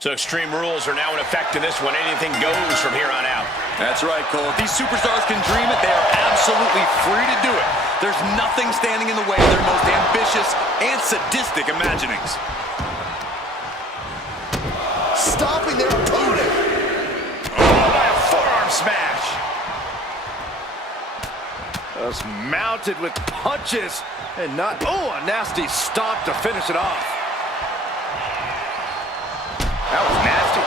So Extreme Rules are now in effect in this one. Anything goes from here on out. That's right, Cole. If these superstars can dream it, they are absolutely free to do it. There's nothing standing in the way of their most ambitious and sadistic imaginings. Stopping their opponent. Oh, by a forearm smash. Just mounted with punches and not, oh, a nasty stop to finish it off. That was nasty.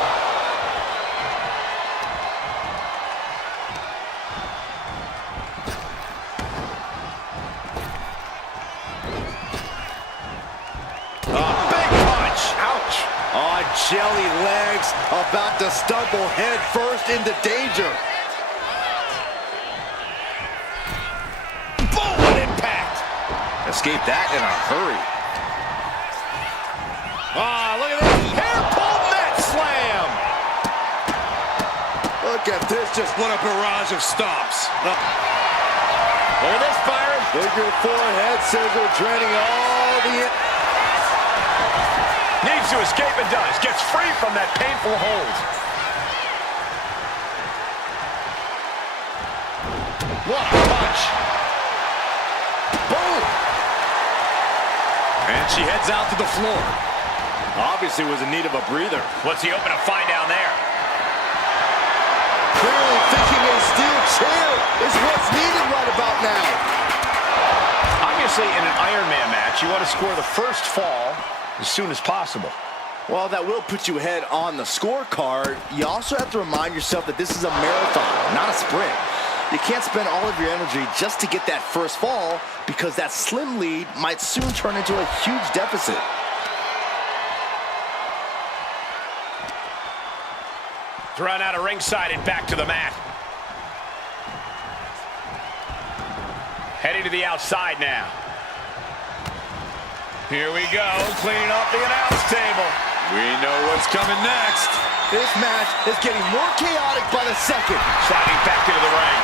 Oh, big punch. Ouch. On jelly legs, about to stumble head first into danger. Boom, what impact. Escaped that in a hurry. Ah, look at this. Hair pull net slam. Look at this, just what a barrage of stomps. Look at this, Byron. Figure four head scissor draining all the... Needs to escape and does. Gets free from that painful hold. What a punch. Boom! And she heads out to the floor. Obviously was in need of a breather. What's he open to find down there? Clearly thinking a steel chair is what's needed right about now. Obviously, in an Iron Man match, you want to score the first fall as soon as possible. While that will put you ahead on the scorecard, you also have to remind yourself that this is a marathon, not a sprint. You can't spend all of your energy just to get that first fall, because that slim lead might soon turn into a huge deficit. Thrown out of ringside and back to the mat. Heading to the outside now. Here we go, cleaning up the announce table. We know what's coming next. This match is getting more chaotic by the second. Sliding back into the ring.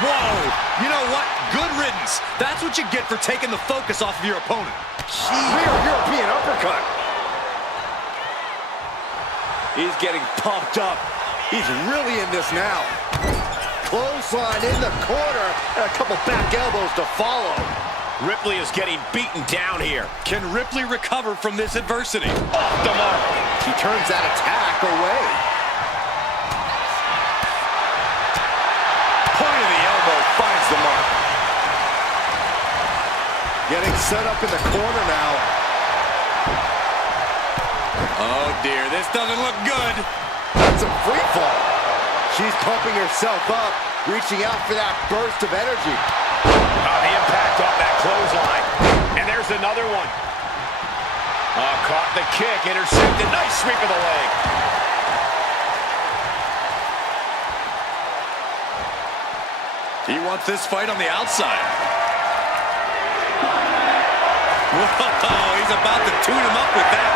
Whoa! You know what? Good riddance. That's what you get for taking the focus off of your opponent. Rear European uppercut. He's getting pumped up. He's really in this now. Clothesline in the corner, and a couple back elbows to follow. Ripley is getting beaten down here. Can Ripley recover from this adversity? Off the mark. He turns that attack away. Point of the elbow finds the mark. Getting set up in the corner now. Oh dear, this doesn't look good. That's a free fall. She's pumping herself up, reaching out for that burst of energy. The impact off that clothesline. And there's another one. Caught the kick, intercepted. Nice sweep of the leg. He wants this fight on the outside. Whoa, he's about to tune him up with that.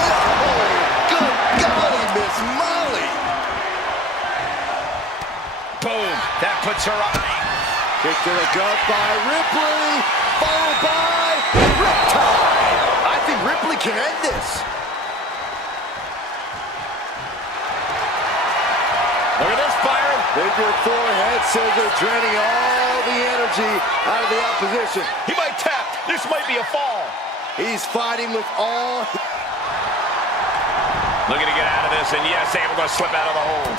Oh, good golly, Miss Molly. Boom. That puts her up. Kick to the gut by Ripley, followed by Riptide. I think Ripley can end this. Look at this, Byron. Figure four head scissor draining all the energy out of the opposition. He might tap. This might be a fall. He's fighting with all. Looking to get out of this, and yes, able to slip out of the hold.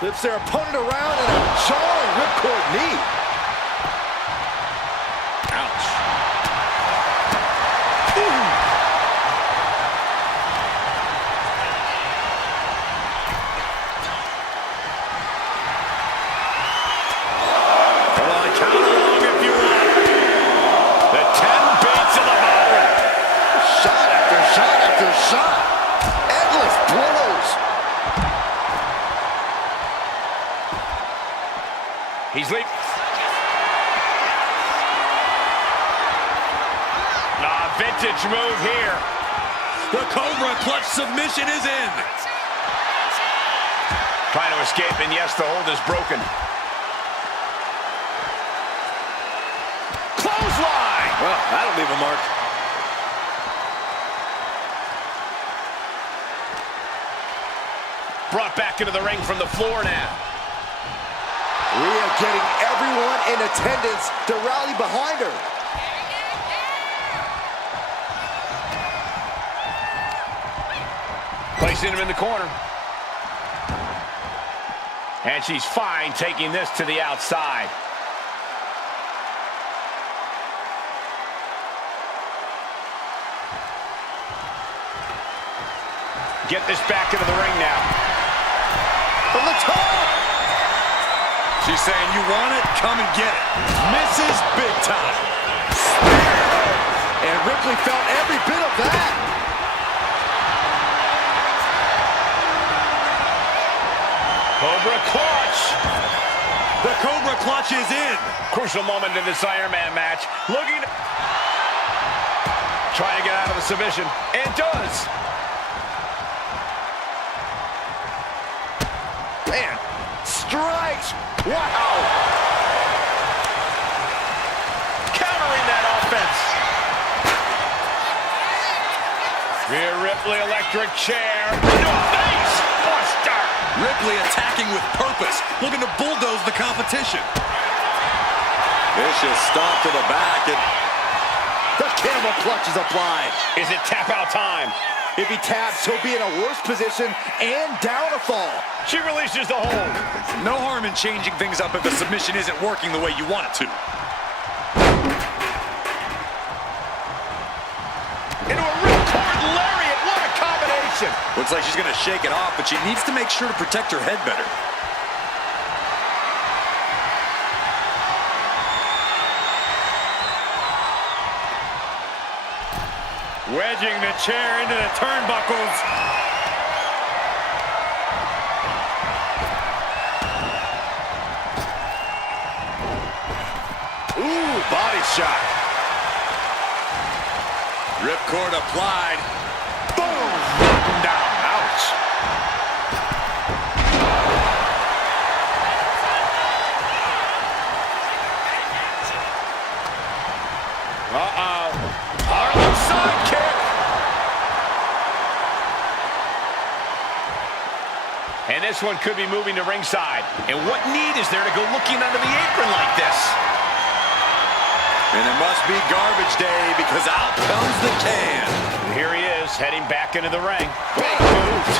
Flips their opponent around and a jarring ripcord knee. Ouch. Come on, count along if you want. The 10 beats of the bone. Shot after shot after shot. Endless blows. He's leaping. Vintage move here. The Cobra clutch submission is in. Trying to escape, and yes, the hold is broken. Clothesline! Well, that'll leave a mark. brought back into the ring from the floor now. Rhea getting everyone in attendance to rally behind her. Placing him in the corner. And she's fine taking this to the outside. Get this back into the ring now. From the top! She's saying, you want it? Come and get it. Misses big time. And Ripley felt every bit of that. Cobra clutch. The Cobra clutch is in. Crucial moment in this Iron Man match. Looking. Trying to get out of the submission. And does. Man, strikes. Wow. Countering that offense. Rhea Ripley, electric chair. Into a face buster. Ripley attacking with purpose, looking to bulldoze the competition. Vicious stomp to the back, and the camel clutch is applied. Is it tap out time? If he taps, he'll be in a worse position and down a fall. She releases the hold. No harm in changing things up if the submission isn't working the way you want it to. Into a ripcord lariat. What a combination. Looks like she's going to shake it off, but she needs to make sure to protect her head better. Wedging the chair into the turnbuckles. Ooh, body shot. Ripcord applied. Boom! Knocked him down. Ouch. Uh-oh. Harlem sidekick. And this one could be moving to ringside. And what need is there to go looking under the apron like this? And it must be garbage day because out comes the can. And here he is, heading back into the ring. Big boot.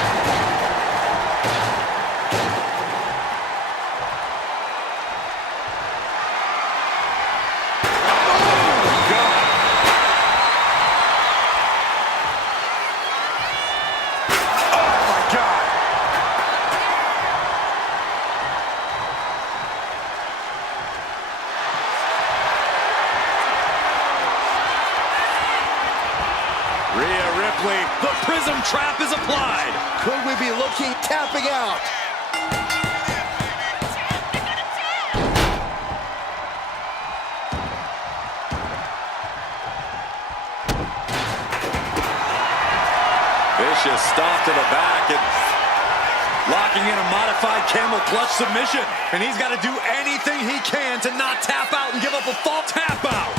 Rhea Ripley, the prism trap is applied. Could we be looking tapping out? Vicious stomp to the back and locking in a modified camel clutch submission. And he's got to do anything he can to not tap out and give up a fall tap out.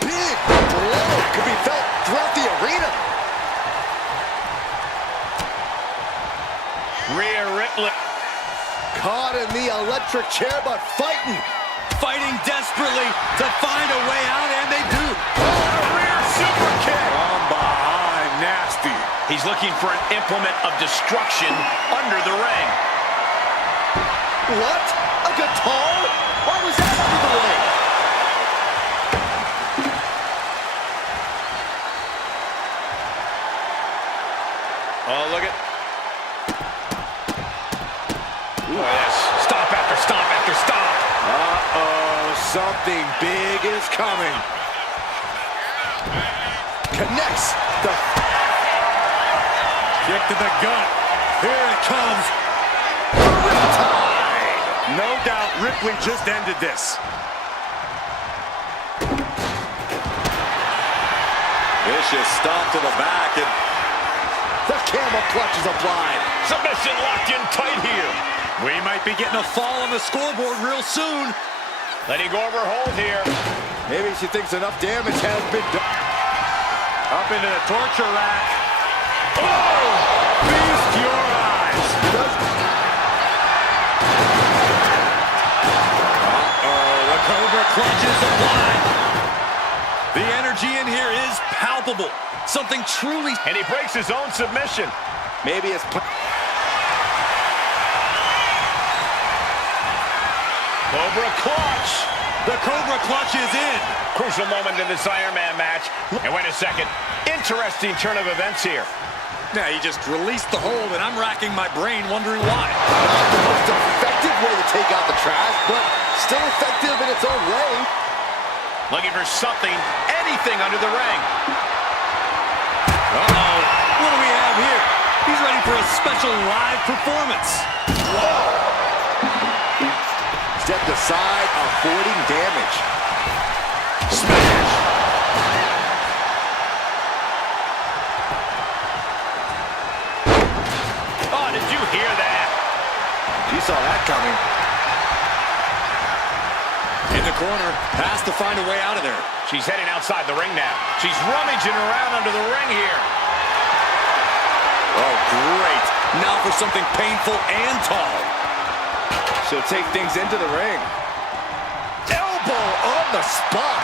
Big blow could be felt throughout the arena. Rhea Ripley. Caught in the electric chair, but fighting. Fighting desperately to find a way out, and they do. A rear super kick. From behind, nasty. He's looking for an implement of destruction under the ring. What? A guitar? Why was that under the ring? Oh, look at. Look at this. Stomp after stomp after stomp. Uh-oh, something big is coming. Connects the Kick to the gut. Here it comes. riptide. No doubt Ripley just ended this. Vicious stomp to the back, and The camel clutch is applied. Submission locked in tight here. we might be getting a fall on the scoreboard real soon. Letting go of her hold here. Maybe she thinks enough damage has been done. Up into the torture rack. Oh! Feast your eyes. The Cobra clutch is applied. The energy in here is palpable. Something truly... And he breaks his own submission. Maybe it's... Cobra clutch. The Cobra clutch is in. Crucial moment in this Iron Man match. And wait a second. Interesting turn of events here. Now, he just released the hold, and I'm racking my brain wondering why. Not the most effective way to take out the trash, but still effective in its own way. Looking for something, anything under the ring. Uh-oh. What do we have here? He's ready for a special live performance. Whoa! Stepped aside, avoiding damage. Smash! Oh, did you hear that? You saw that coming. In the corner, has to find a way out of there. She's heading outside the ring now. She's rummaging around under the ring here. Oh, great. Now for something painful and tall. She'll take things into the ring. Elbow on the spot.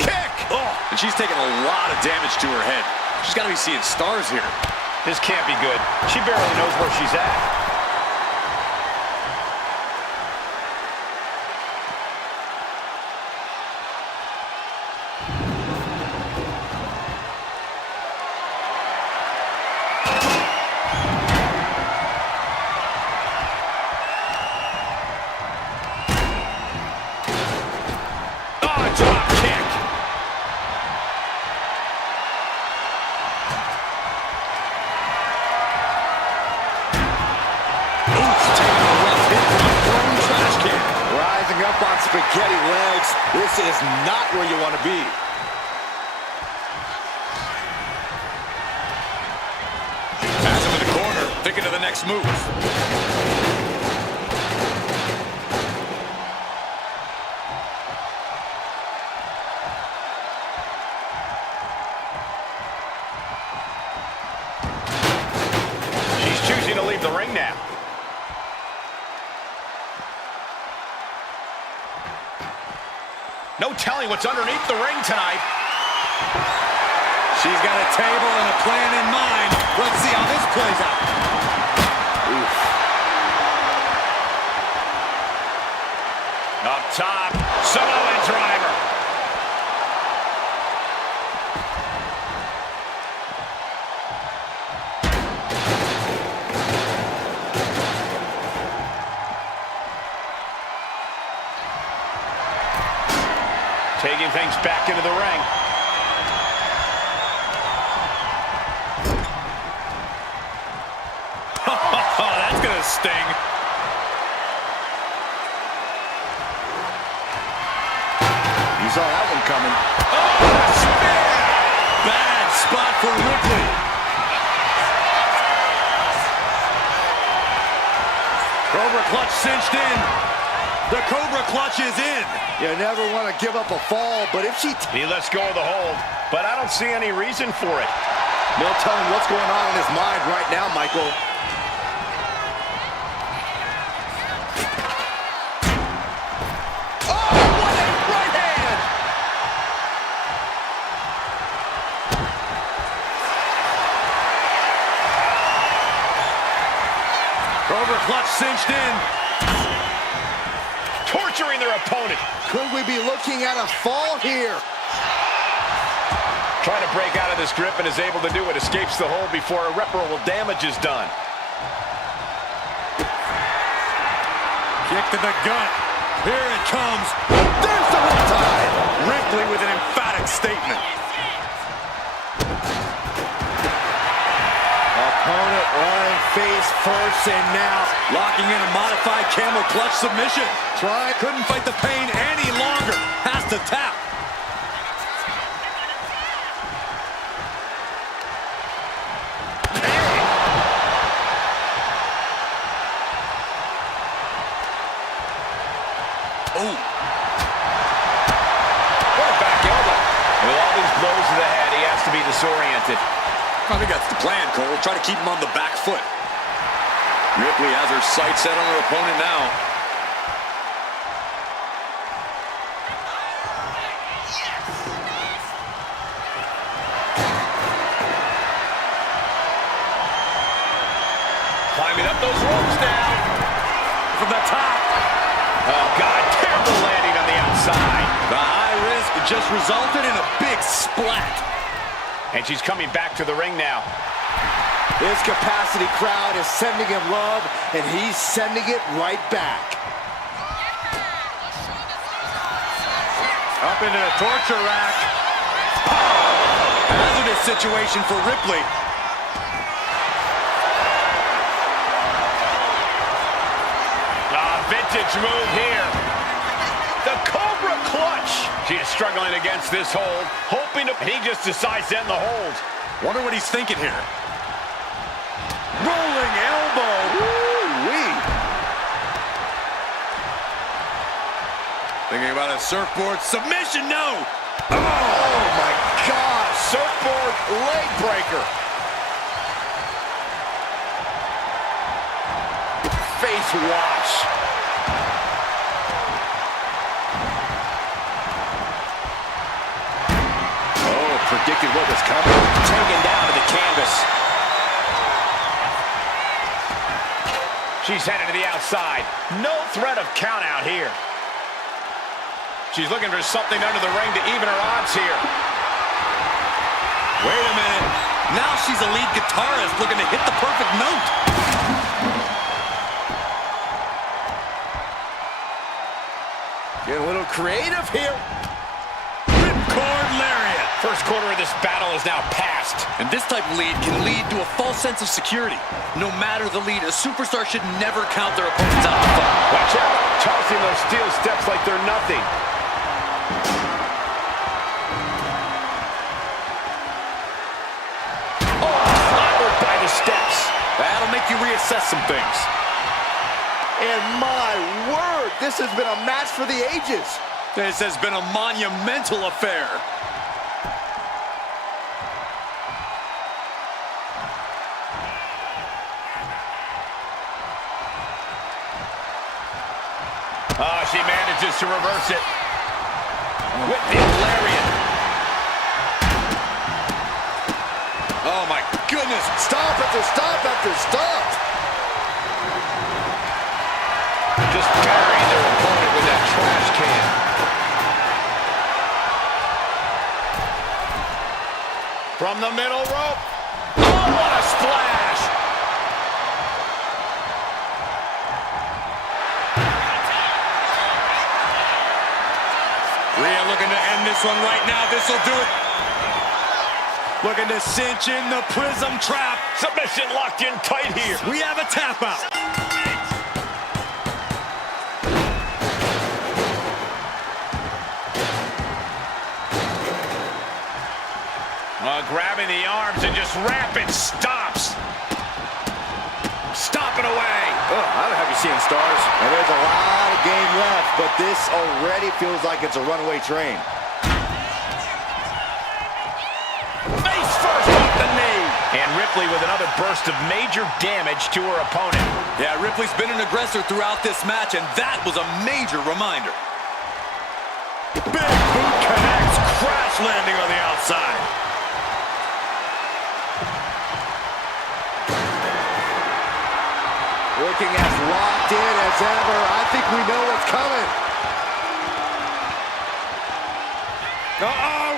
Kick! Oh, and she's taking a lot of damage to her head. She's got to be seeing stars here. This can't be good. She barely knows where she's at. Drop kick. Oops, taking a rough hit from a thrown trash can. Rising up on spaghetti legs. This is not where you want to be. Pass him in the corner, thinking of the next move. To leave the ring now. No telling what's underneath the ring tonight. She's got a table and a plan in mind. Let's see how this plays out. Oof. Up top, Samoan driver. Taking things back into the ring. Oh, that's gonna sting. You saw that one coming. Oh, spear! Bad spot for Ripley. Cobra clutch cinched in. The Cobra clutch is in. You never want to give up a fall, but if she... He lets go of the hold, but I don't see any reason for it. No telling what's going on in his mind right now, Michael. Oh, what a right hand! Cobra clutch cinched in. Torturing their opponent. Could we be looking at a fall here? Trying to break out of this grip and is able to do it. Escapes the hold before irreparable damage is done. Kick to the gut. Here it comes. There's the riptide. Ripley with an emphatic statement. Opponent lying face first, and now Locking in a modified camel clutch submission. Couldn't fight the pain any longer. Has to tap. to be disoriented. I think that's the plan, Cole. Try to keep him on the back foot. Ripley has her sights set on her opponent now. Climbing up those ropes now. From the top. Oh, God, terrible landing on the outside. The high risk just resulted in a big splat. And she's coming back to the ring now. His capacity crowd is sending him love, and he's sending it right back. Up into the torture rack. Hazardous situation for Ripley. Vintage move here. The Cobra Clutch. She is struggling against this hold, hoping to... He just decides to end the hold. Wonder what he's thinking here. Rolling elbow. Woo-wee. Thinking about a surfboard submission, no! Oh, my God. Surfboard leg breaker. Face wash. Predicted what was coming. Taken down to the canvas. She's headed to the outside. No threat of count out here. She's looking for something under the ring to even her odds here. Wait a minute. Now she's a lead guitarist looking to hit the perfect note. Getting a little creative here. Ripcord lariat. First quarter of this battle is now past. And this type of lead can lead to a false sense of security. No matter the lead, a superstar should never count their opponents out the fight. Watch out. Tossing those steel steps like they're nothing. Oh, clobbered by the steps. That'll make you reassess some things. And my word, this has been a match for the ages. This has been a monumental affair. Oh, she manages to reverse it. With the lariat. Oh, my goodness. Stop after stop after stop. Just burying their opponent with that trash can. From the middle rope. Oh, what a splash. Rhea looking to end this one right now. This will do it. Looking to cinch in the prism trap. Submission locked in tight here. We have a tap out. Grabbing the arms and just rapid stops. Stomping away. Oh, I don't have you seeing stars. And there's a lot of game left, but this already feels like it's a runaway train. Face first off the knee. And Ripley with another burst of major damage to her opponent. Yeah, Ripley's been an aggressor throughout this match, and that was a major reminder. Big boot connects, crash landing on the outside. Looking as locked in as ever. I think we know what's coming. Uh-oh!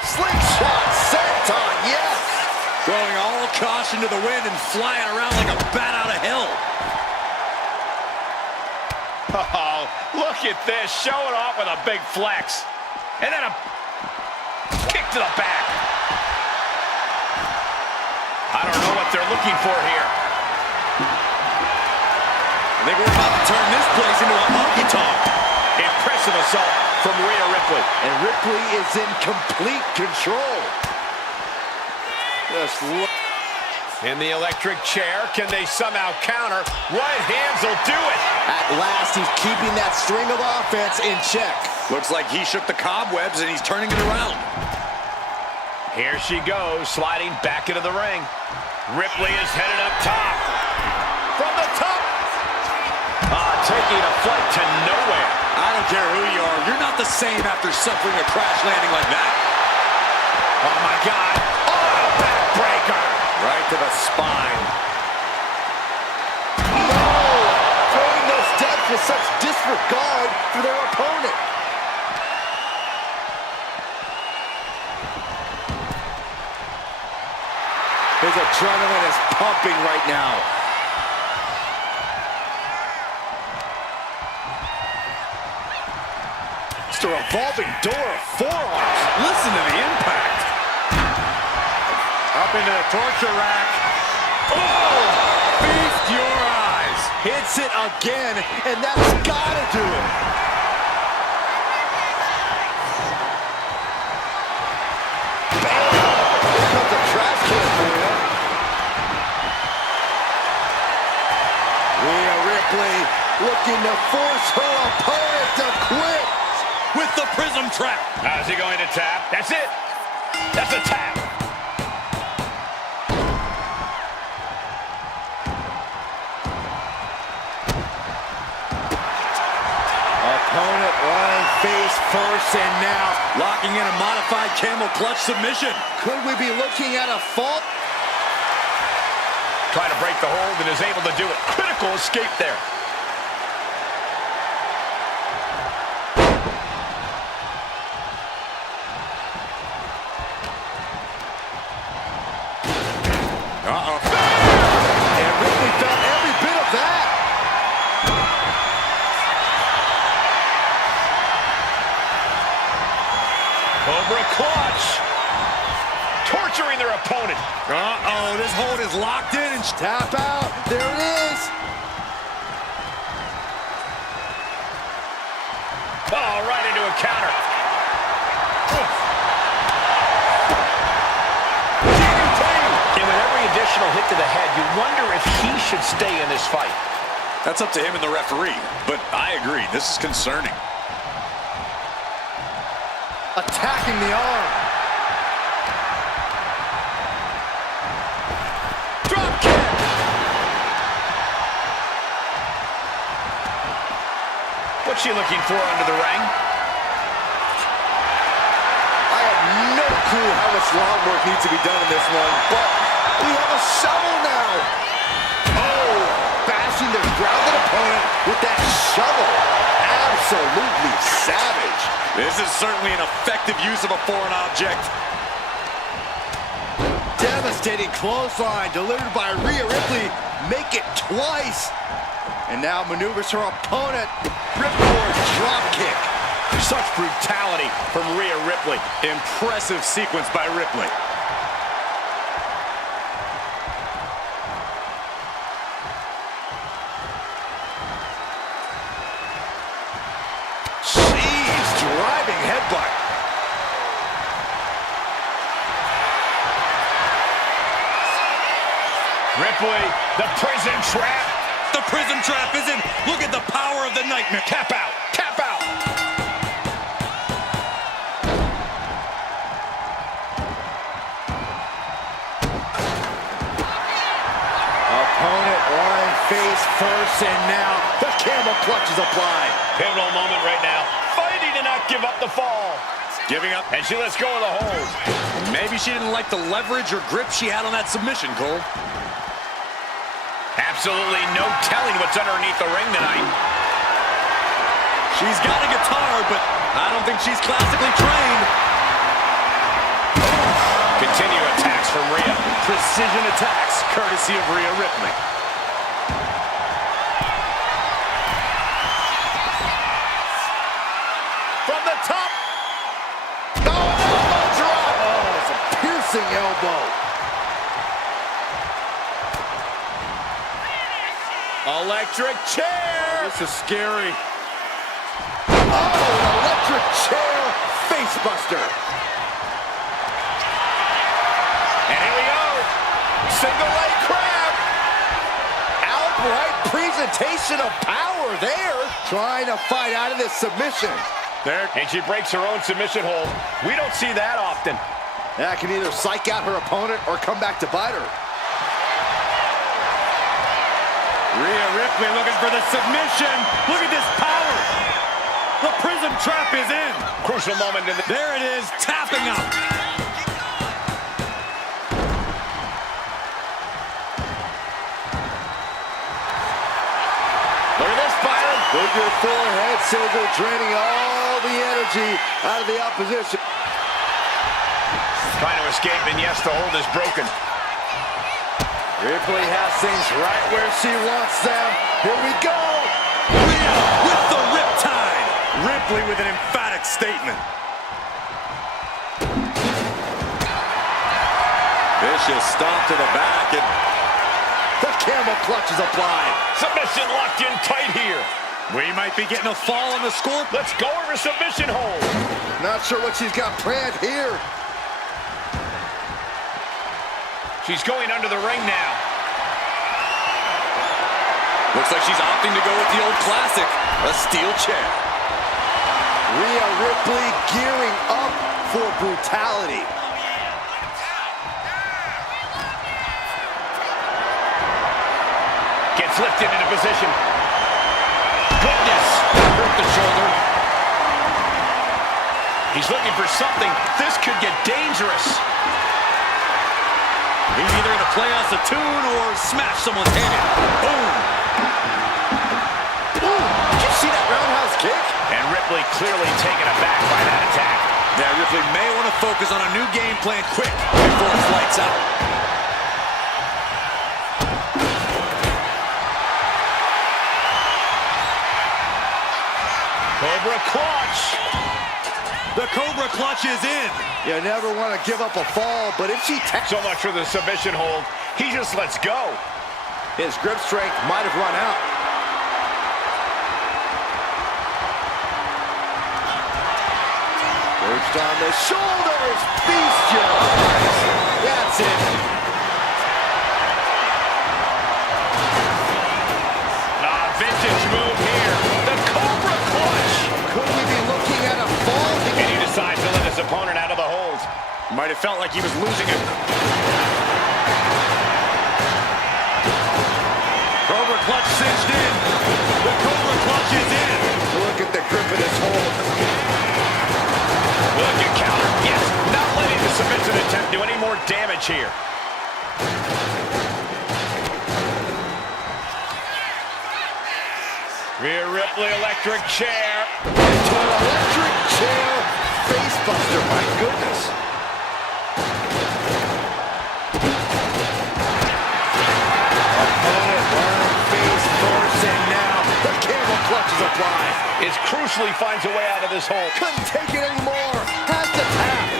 Slingshot senton, yes! Throwing all caution to the wind and flying around like a bat out of hell. Oh, look at this. Showing off with a big flex. And then a kick to the back. I don't know what they're looking for here. I think we're about to turn this place into a honky-tonk. Impressive assault from Rhea Ripley. And Ripley is in complete control. Just look. In the electric chair, can they somehow counter? Right hands will do it. At last, he's keeping that string of offense in check. Looks like he shook the cobwebs and he's turning it around. Here she goes, sliding back into the ring. Ripley is headed up top. From the top. Taking a flight to nowhere. I don't care who you are. You're not the same after suffering a crash landing like that. Oh, my God. Oh, backbreaker. Right to the spine. No! Throwing those steps with such disregard for their opponent. His adrenaline is pumping right now. It's a revolving door of forearms. Listen to the impact. Up into the torture rack. Oh! Feast your eyes. Hits it again, and that's gotta do it. Bam! Here comes a trash can for you. Rhea Ripley looking to force her opponent to quit. With the prism trap. How's he going to tap? That's it. That's a tap. Opponent lying face first, and now Locking in a modified camel clutch submission. could we be looking at a fault? Trying to break the hold and is able to do it. Critical escape there. Uh-oh. And Ripley felt every bit of that. Cobra clutch. Torturing their opponent. Uh-oh, this hold is locked in. And Tap out. There it is. Oh, right into a counter. And with every additional hit to the head, you wonder if he should stay in this fight. that's up to him and the referee. But I agree, this is concerning. Attacking the arm. Drop kick. What's she looking for under the ring? I have no clue how much lawn work needs to be done in this one, but we have a shovel now. Oh, bashing their grounded opponent with that shovel. Absolutely savage. This is certainly an effective use of a foreign object. Devastating clothesline delivered by Rhea Ripley. Make it twice. And now maneuvers her opponent. Ripcord drop kick. Such brutality from Rhea Ripley. Impressive sequence by Ripley. Jeez, driving headbutt. Ripley, the prison trap. The prism trap is in. Look at the power of the nightmare. Tap out. Tap out. Opponent lying face first, and now the camel clutch is applied. Pivotal moment right now. Fighting to not give up the fall. Giving up. And she lets go of the hold. Maybe she didn't like the leverage or grip she had on that submission, Cole. Absolutely no telling what's underneath the ring tonight. She's got a guitar, but I don't think she's classically trained. Continue attacks from Rhea. Precision attacks, courtesy of Rhea Ripley. From the top. Elbow drop. Oh, it's a piercing elbow. Electric chair. This is scary. Oh, an electric chair facebuster. And here we go. Single leg crab. Outright presentation of power there. Trying to fight out of this submission. There. And she breaks her own submission hold. We don't see that often. That can either psych out her opponent or come back to bite her. Rhea Ripley looking for the submission. Look at this power. The prism trap is in. Crucial moment in the... There it is, tapping out. Look at this, Byron. Figure four head scissor, draining all the energy out of the opposition. Trying to escape, and yes, the hold is broken. Ripley has things right where she wants them. Here we go. Rhea with the riptide. Ripley with an emphatic statement. Vicious stomp to the back, and The camel clutch is applied. Submission locked in tight here. we might be getting a fall on the score. Let's go over submission hold. Not sure what she's got planned here. She's going under the ring now. Looks like she's opting to go with the old classic, a steel chair. Rhea Ripley gearing up for brutality. Gets lifted into position. Goodness! Hurt the shoulder. He's looking for something. This could get dangerous. He's either going to play us a tune or smash someone's head in. Boom! Ooh, did you see that roundhouse kick? And Ripley clearly taken aback by that attack. Yeah, Ripley may want to focus on a new game plan quick before it lights out. Cobra clutch. The Cobra clutch is in. You never want to give up a fall, but if she So much for the submission hold. He just lets go. his grip strength might have run out. Perched on the shoulders, bestial. That's it. Vintage move here. The Cobra clutch. Could we be looking at a fall? And he decides to let his opponent out of the hold. Might have felt like he was losing it. Cobra clutch cinched in. The Cobra clutch is in. Look at the grip of this hold. Look at counter. Yes, not letting the submission attempt do any more damage here. Rhea Ripley, electric chair. To an electric chair facebuster, my goodness. Opponent burn face first, and now the camel clutch is applied. Is crucially finds a way out of this hole. Couldn't take it anymore. Has to tap.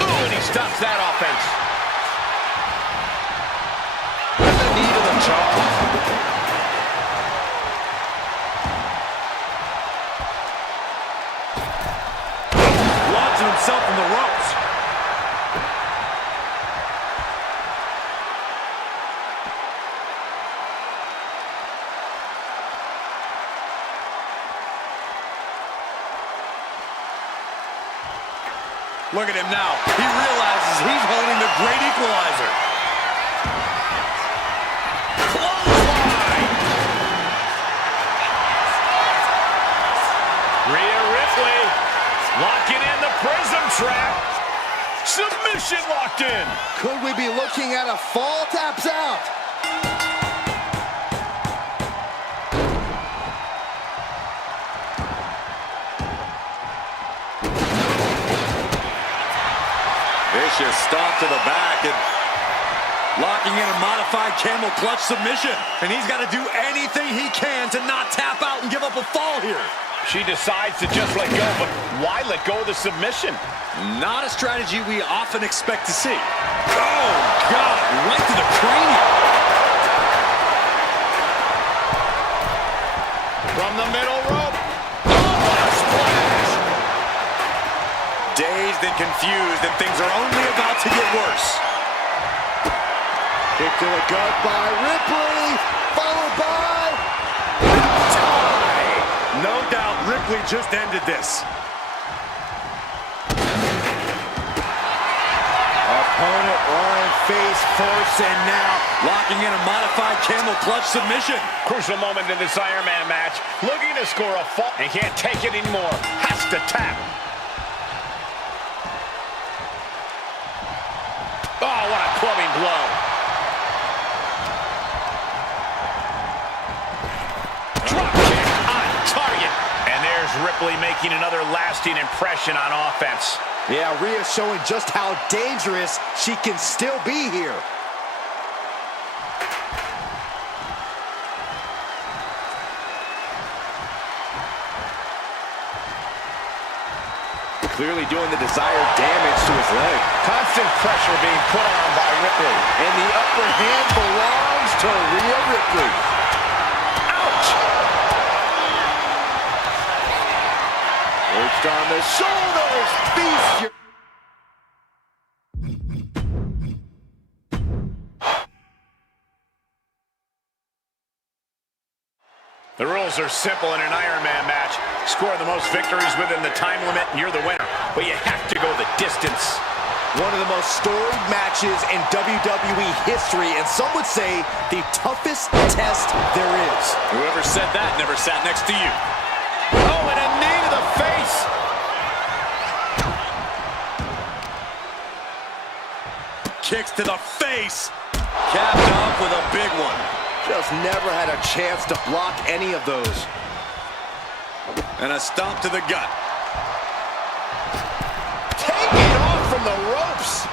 Ooh, and he stops that offense. The knee to the jaw. Launching himself from the ropes. Look at him now. He realizes he's holding the great equalizer. Clothesline. Rhea Ripley locking in the prism trap. Submission locked in. Could we be looking at a fall? Taps out. Vicious stomp to the back and locking in a modified camel clutch submission. And he's got to do anything he can to not tap out and give up a fall here. She decides to just let go, but why let go of the submission? Not a strategy we often expect to see. Oh, God, right to the cranium. From the middle rope. Oh, what a splash! Dazed and confused, and things are only about to get worse. Kick to the gut by Ripley, followed by Tie! No doubt Ripley just ended this. opponent lying face first, and now Locking in a modified camel clutch submission. Crucial moment in this Iron Man match. Looking to score a fall. And can't take it anymore. Has to tap. Oh, what a clubbing blow. Drop kick on target. And there's Ripley making another lasting impression on offense. yeah, Rhea showing just how dangerous she can still be here. Clearly doing the desired damage to his leg. Constant pressure being put on by Ripley. And the upper hand belongs to Rhea Ripley. Ouch! Perched on the shoulders. Feast your... The rules are simple in an Iron Man match. Score the most victories within the time limit, and you're the winner. But you have to go the distance. One of the most storied matches in WWE history, and some would say the toughest test there is. Whoever said that never sat next to you. Oh, and a knee to the face. Kicks to the face. Capped off with a big one. Just never had a chance to block any of those. And a stomp to the gut. Taking off from the ropes.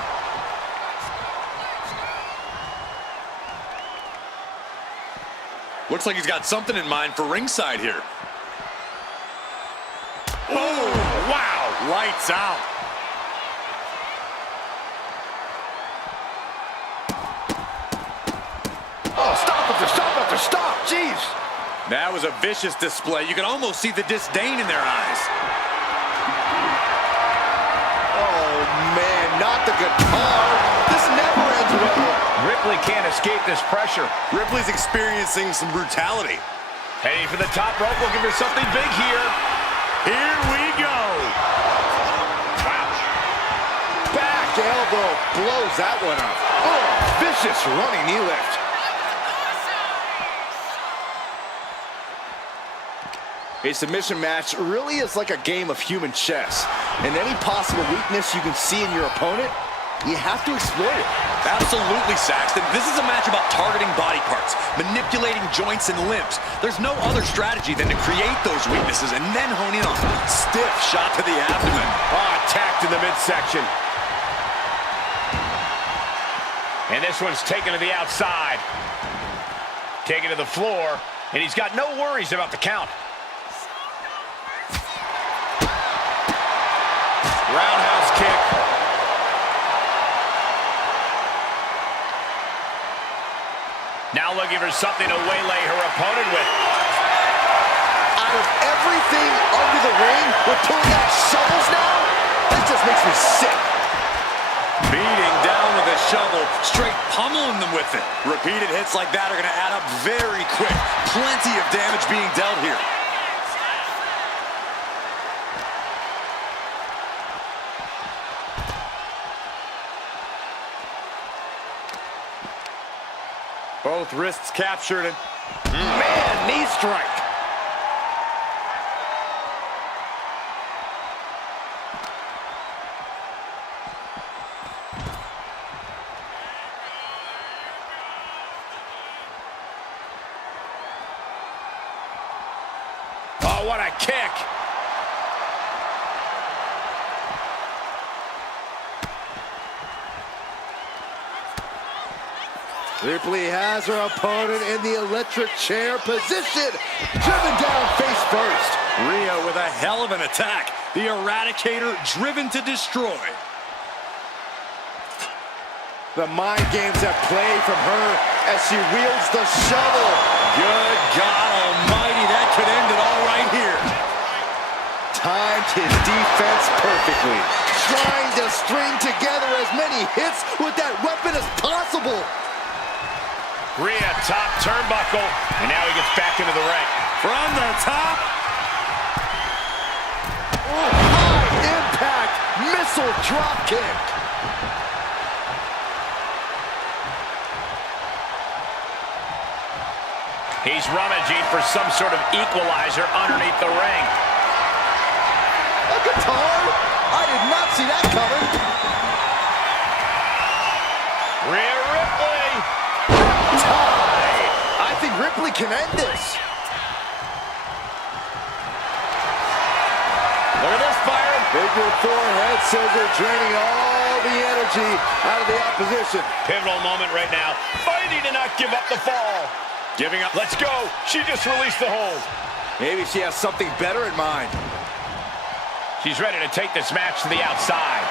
Looks like he's got something in mind for ringside here. Oh, wow. Lights out. Oh, stop after stop. Jeez. That was a vicious display. You can almost see the disdain in their eyes. Oh, man, not the guitar. This never ends well. Ripley can't escape this pressure. Ripley's experiencing some brutality. Heading for the top rope, looking for something big here. Here we go. Wow. Back elbow blows that one up. Oh, vicious running knee lift. A submission match really is like a game of human chess. And any possible weakness you can see in your opponent, you have to exploit it. Absolutely, Saxton. This is a match about targeting body parts, manipulating joints and limbs. There's no other strategy than to create those weaknesses and then hone in on them. Stiff shot to the abdomen. Oh, attacked in the midsection. And this one's taken to the outside. Taken to the floor, and he's got no worries about the count. Roundhouse kick. Now looking for something to waylay her opponent with. Out of everything under the ring, we're pulling out shovels now? This just makes me sick. Beating down with a shovel, straight pummeling them with it. Repeated hits like that are going to add up very quick. Plenty of damage being dealt here. Both wrists captured and Man, knee strike. Oh, what a kick. Ripley has her opponent in the electric chair position. Driven down face first. Rhea with a hell of an attack. The Eradicator driven to destroy. The mind games at play from her as she wields the shovel. Good God Almighty, that could end it all right here. timed his defense perfectly, trying to string together as many hits with that weapon as possible. Rhea top turnbuckle, and now he gets back into the ring. From the top. Oh, high impact missile drop kick. He's rummaging for some sort of equalizer underneath the ring. A guitar? I did not see that coming. Rhea Ripley. Tie. I think Ripley can end this. Look at this, Byron. Figure four head scissor draining all the energy out of the opposition. Pivotal moment right now. Fighting to not give up the fall. Giving up. Let's go. She just released the hold. Maybe she has something better in mind. She's ready to take this match to the outside.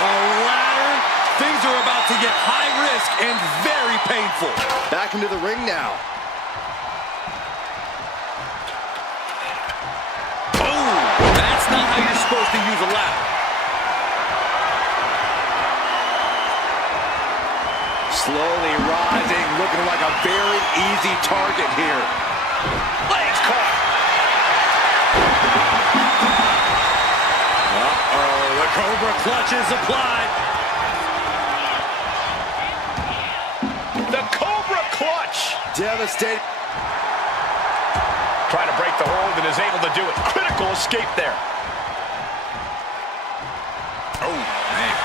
A ladder. Things are about to get high risk and very painful. Back into the ring now. Boom! That's not how you're supposed to use a ladder. Slowly rising, looking like a very easy target here. Legs caught. Uh-oh, the Cobra clutch is applied. The Cobra clutch. Devastating. Trying to break the hold and is able to do it. Critical escape there. Oh, man.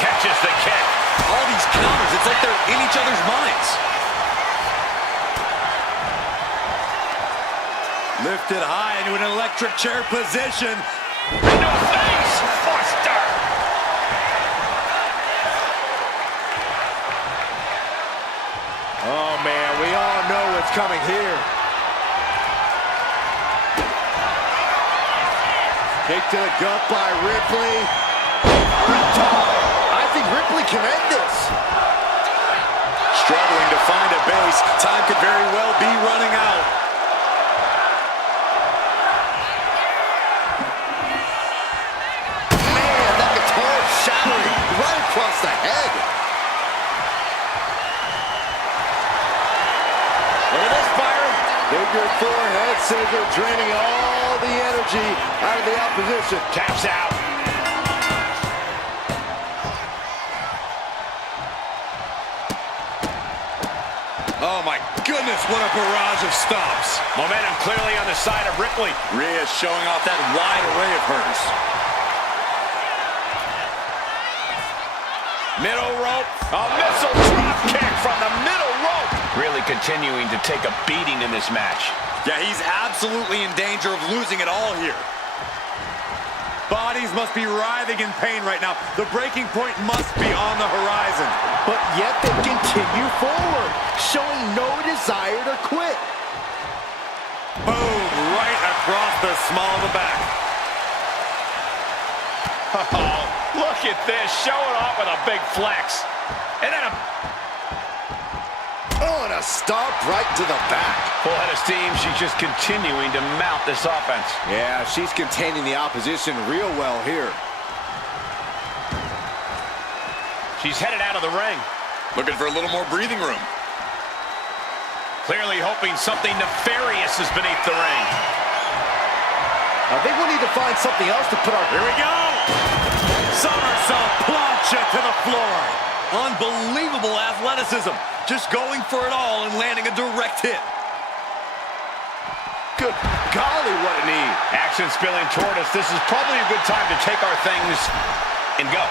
Catches the kick. All these counters, it's like they're in each other's minds. Lifted high into an electric chair position. Into a face. Buster. Oh, man, we all know what's coming here. Kick to the gut by Ripley. I think Ripley can end this. Struggling to find a base. Time could very well be running out. Man, that guitar is shattering right across the head. Look at this, Byron. Figure four head scissor draining all the energy out of the opposition. Taps out. Oh my goodness, what a barrage of stops. Momentum clearly on the side of Ripley. Rhea showing off that wide array of hers. Middle rope. A missile drop kick from the middle rope. Really continuing to take a beating in this match. Yeah, he's absolutely in danger of losing it all here. Bodies must be writhing in pain right now. The breaking point must be on the horizon. But yet they continue forward, showing no desire to quit. Boom, right across the small of the back. Oh, look at this. Showing off with a big flex. And then a Stomp right to the back. full head of steam. She's just continuing to mount this offense. Yeah, she's containing the opposition real well here. She's headed out of the ring. Looking for a little more breathing room. Clearly hoping something nefarious is beneath the ring. I think we need to find something else to put our... Here we go! Somersault plancha to the floor. Unbelievable athleticism. Just going for it all and landing a direct hit. Good golly, what a knee. Action spilling toward us. This is probably a good time to take our things and go.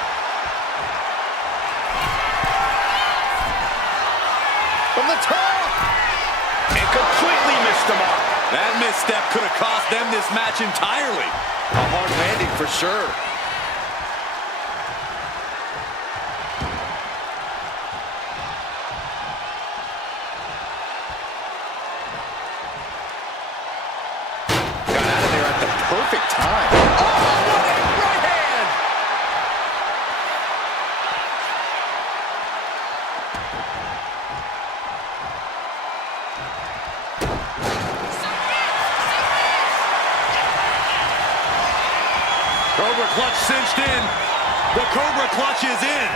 From the top! And completely missed the mark. That misstep could have cost them this match entirely. A hard landing for sure. Got out of there at the perfect time. Oh, what a right hand! Cobra clutch cinched in. The Cobra clutch is in.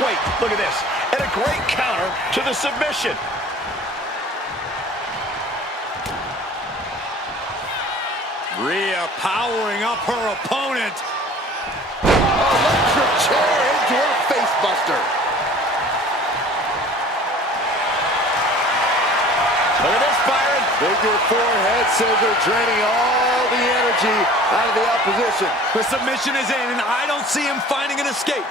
Wait, look at this. And a great counter to the submission. Rhea powering up her opponent. Electric chair into a face buster. Look at this, Byron. Figure four head scissor draining all the energy out of the opposition. The submission is in, and I don't see him finding an escape.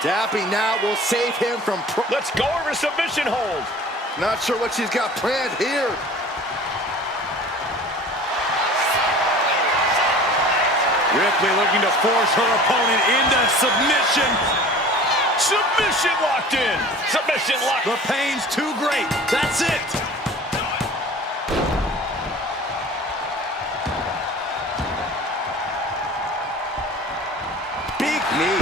Tapping now will save him from... Let's go over submission hold. Not sure what she's got planned here. Ripley looking to force her opponent into submission. Submission locked in. Submission locked. The pain's too great. That's it. Big knee.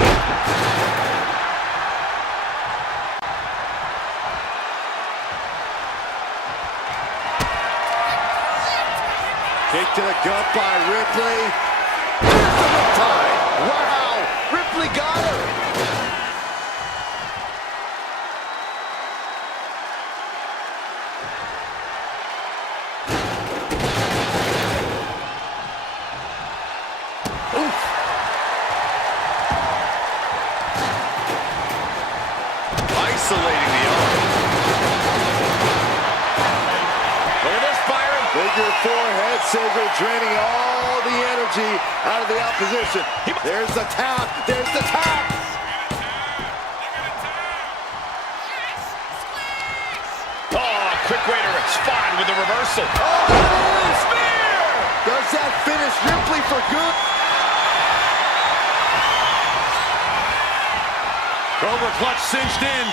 Kick to the gut by Ripley. There's the riptide. Wow, Ripley got her. Oof. Isolating the arm. Look at this, Byron. Figure four head scissor draining all the energy out of the opposition. There's the tap. There's the tap. Oh, quick way to respond with the reversal. Oh, Spear! does that finish Ripley for good? Cobra clutch cinched in.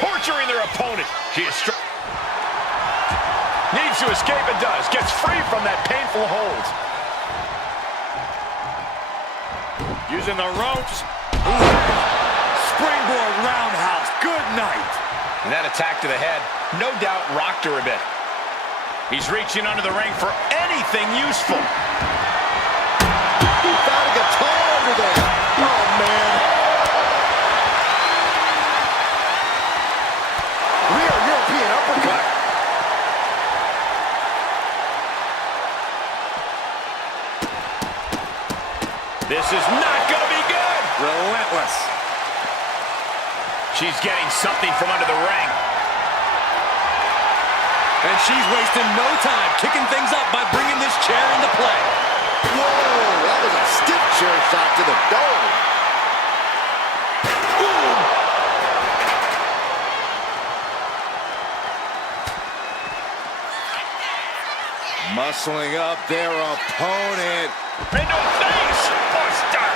Torturing their opponent. She is needs to escape and does. Gets free from that painful hold. Using the ropes. Ooh. Springboard roundhouse. Good night. And that attack to the head, no doubt rocked her a bit. He's reaching under the ring for anything useful. He found a guitar under there. Oh, man. Rear European uppercut. This is not going to be good. Relentless. She's getting something from under the ring. And she's wasting no time kicking things up by bringing this chair into play. Whoa, that was a stiff chair shot to the dome. Muscling up their opponent. Into a face. Buster.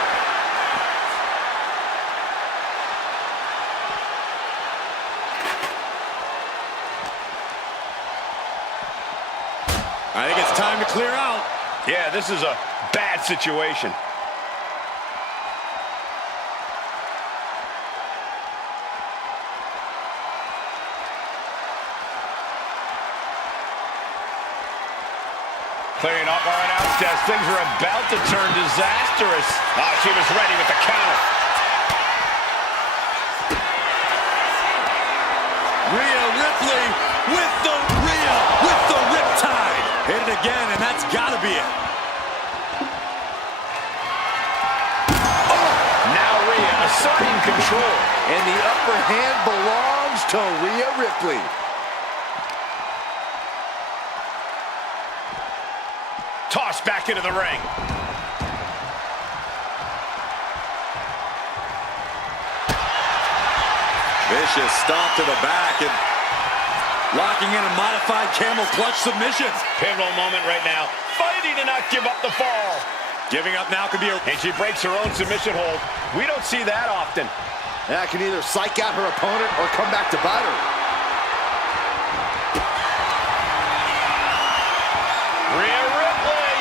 I think it's time to clear out. Yeah, this is a bad situation. Clearing up our announce desk. Things are about to turn disastrous. Oh, she was ready with the counter. Rhea Ripley with the riptide. Hit it again, and that's got to be it. Oh, now Rhea asserting control. And the upper hand belongs to Rhea Ripley. Tossed back into the ring. Vicious stomp to the back and locking in a modified camel clutch submission. Pivotal moment right now. Fighting to not give up the fall. Giving up now could be a... And she breaks her own submission hold. We don't see that often. That can either psych out her opponent or come back to bite her. Rhea Ripley.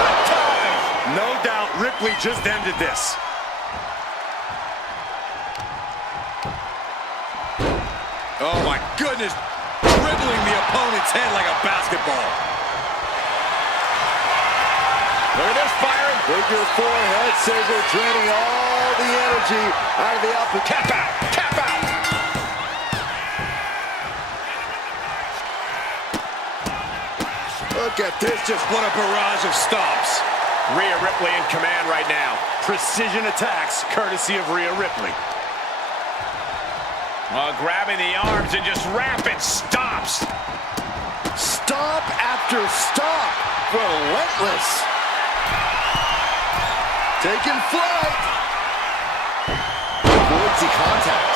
Riptide. No doubt Ripley just ended this. Oh my goodness. Dribbling the opponent's head like a basketball. Figure four head scissor, draining all the energy out of the upper. Tap out! Tap out! Look at this, just What a barrage of stomps. Rhea Ripley in command right now. Precision attacks, courtesy of Rhea Ripley. Grabbing the arms and just rapid stops. stomp after stomp. Relentless. Taking flight. Avoids the contact.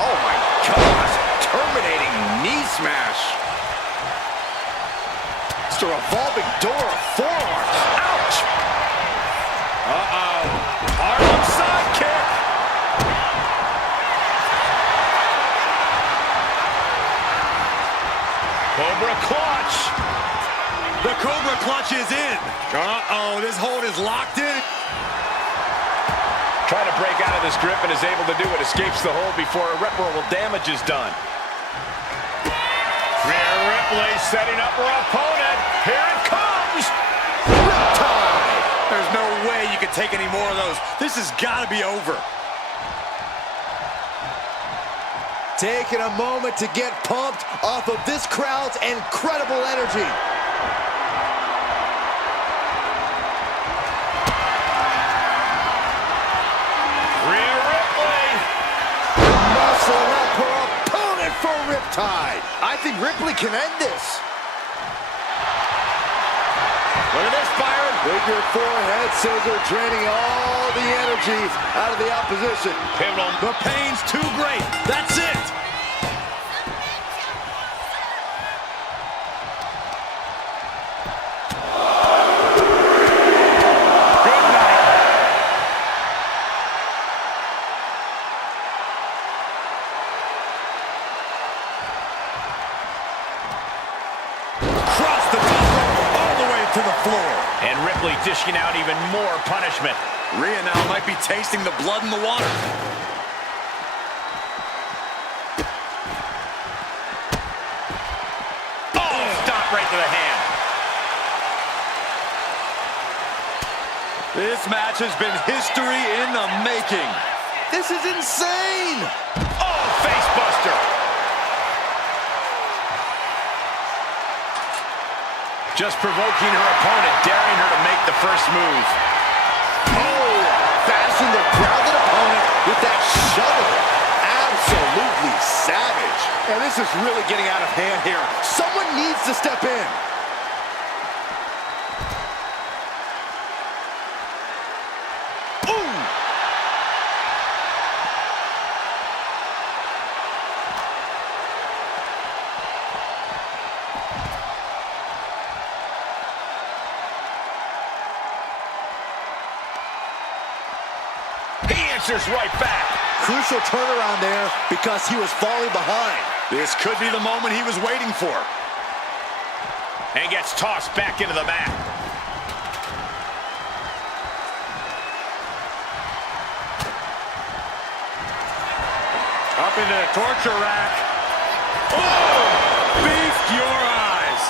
Oh my gosh, terminating knee smash. It's a revolving door of forearms. Ouch! Uh-oh. Harlem sidekick. Cobra clutch. The Cobra clutch is in. Uh-oh, this hold is locked in. Trying to break out of this grip and is able to do it. Escapes the hold before irreparable damage is done. Rhea Ripley setting up her opponent. Here it comes. Riptide. There's no way you can take any more of those. This has got to be over. Taking a moment to get pumped off of this crowd's incredible energy. Rhea Ripley. Muscling up her opponent for Riptide. I think Ripley can end this. Look at this, Byron. Figure four head scissor, draining all the energy out of the opposition. Pivotal. The pain's too great. That's it. Good night. Cross the top rope all the way to the floor. And Ripley dishing out even more punishment. Rhea now might be tasting the blood in the water. Oh, stop right to the hand. This match has been history in the making. This is insane. Oh, face buster. Just provoking her opponent, daring her to make the first move. Oh, bashing the grounded opponent with that shovel. Absolutely savage. And this is really getting out of hand here. Someone needs to step in. Ooh. He answers right back. Crucial turnaround there because he was falling behind. This could be the moment he was waiting for. And gets tossed back into the mat. Up into the torture rack. Oh! Feast your eyes.